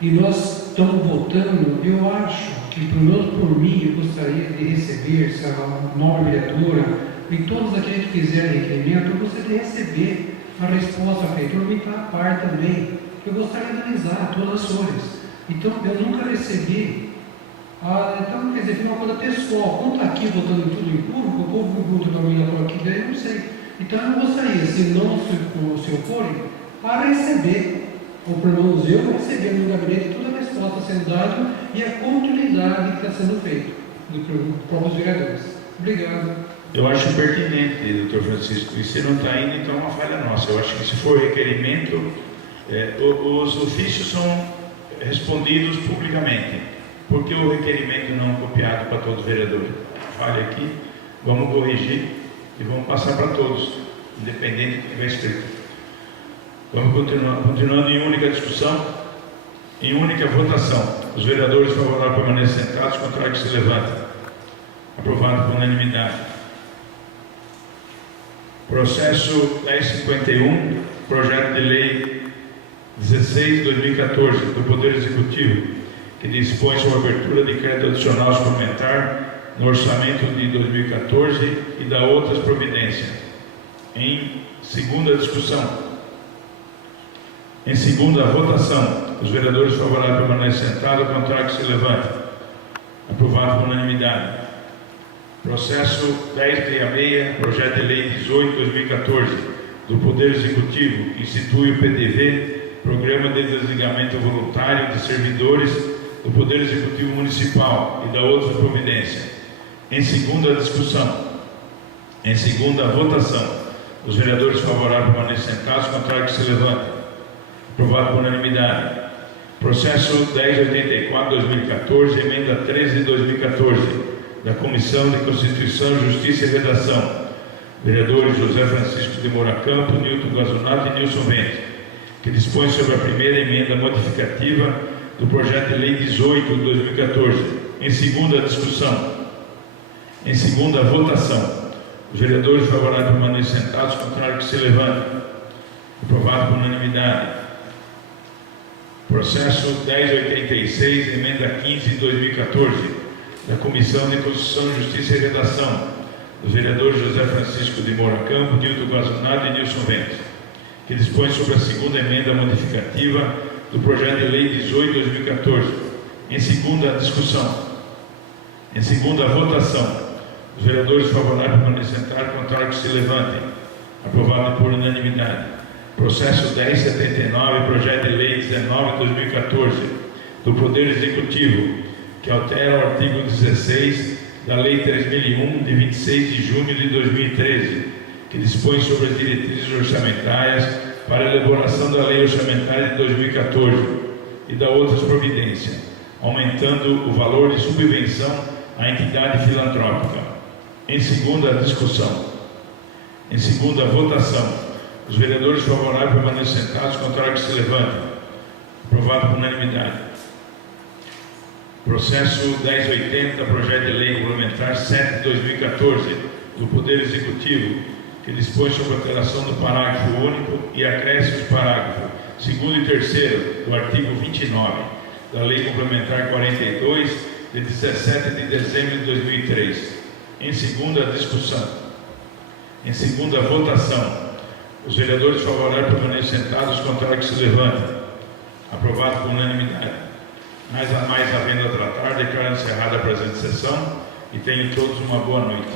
e nós estamos votando, eu acho que, pelo menos por mim, eu gostaria de receber, se a nova vereadora e todos aqueles que fizerem requerimento, eu gostaria de receber a resposta feita, por mim está a par também. Eu gostaria de analisar todas as folhas. Então, eu nunca recebi. Então, quer dizer, foi uma coisa pessoal. Como está aqui votando tudo em público, o povo pergunta para mim lá aqui, daí eu não sei. Então, eu gostaria, se não se oporem, a receber, ou pelo menos eu receber no gabinete toda a resposta sendo dada e a continuidade que está sendo feita dos próprios vereadores. Obrigado. Eu acho pertinente, doutor Francisco, e se não está indo, então é uma falha nossa. Eu acho que se for requerimento, os ofícios são respondidos publicamente. Por que o requerimento não copiado para todos os vereadores? Falha aqui, vamos corrigir e vamos passar para todos, independente do que tiver escrito. Vamos continuando em única discussão, em única votação. Os vereadores favoráveis permanecem sentados, contrários que se levantem. Aprovado por unanimidade. Processo 1051, projeto de lei 16/2014 do Poder Executivo, que dispõe sobre a abertura de crédito adicional suplementar no orçamento de 2014 e da outras providências. Em segunda discussão. Em segunda votação, os vereadores favoráveis permanecem sentados, ao contrário que se levante. Aprovado por unanimidade. Processo 1066, projeto de lei 18/2014 do Poder Executivo, que institui o PDV, Programa de Desligamento Voluntário de Servidores do Poder Executivo Municipal e da outra providência. Em segunda discussão. Em segunda votação, os vereadores favoráveis permanecem sentados, contrário que se levante. Aprovado por unanimidade. Processo 1084/2014, emenda 13/2014, da Comissão de Constituição, Justiça e Redação, vereadores José Francisco de Moura Campos, Nilton Gazonato e Nilson Vente, que dispõe sobre a primeira emenda modificativa do projeto de lei 18/2014, em segunda discussão. Em segunda votação, os vereadores favoráveis permanecem sentados, contrário que se levante. Aprovado por unanimidade. Processo 1086, emenda 15/2014, da Comissão de Constituição, Justiça e Redação, dos vereadores José Francisco de Moura Campos, Nilton Gazonato e Nilson Ventes, que dispõe sobre a segunda emenda modificativa do projeto de lei 18/2014, em segunda discussão. Em segunda votação, Os vereadores favoráveis permaneçam sentados, contrários que se levantem. Aprovado por unanimidade. Processo 1079, projeto de lei 19/2014, do Poder Executivo, que altera o artigo 16 da Lei 3001, de 26 de junho de 2013, que dispõe sobre as diretrizes orçamentárias para a elaboração da Lei Orçamentária de 2014 e da outras providências, aumentando o valor de subvenção à entidade filantrópica. Em segunda discussão. Em segunda votação. Os vereadores favoráveis permanecem sentados, contrários que se levantem. Aprovado por unanimidade. Processo 1080, projeto de lei complementar 7 de 2014, do Poder Executivo, que dispõe sobre a alteração do parágrafo único e acréscimo de parágrafo 2º e 3º do artigo 29 da Lei Complementar 42, de 17 de dezembro de 2003. Em segunda discussão. Em segunda votação. Os vereadores favoráveis permanecem sentados, os contrários que se levantem. Aprovado por unanimidade. Mais havendo a tratar, declaro encerrada a presente sessão e tenham todos uma boa noite.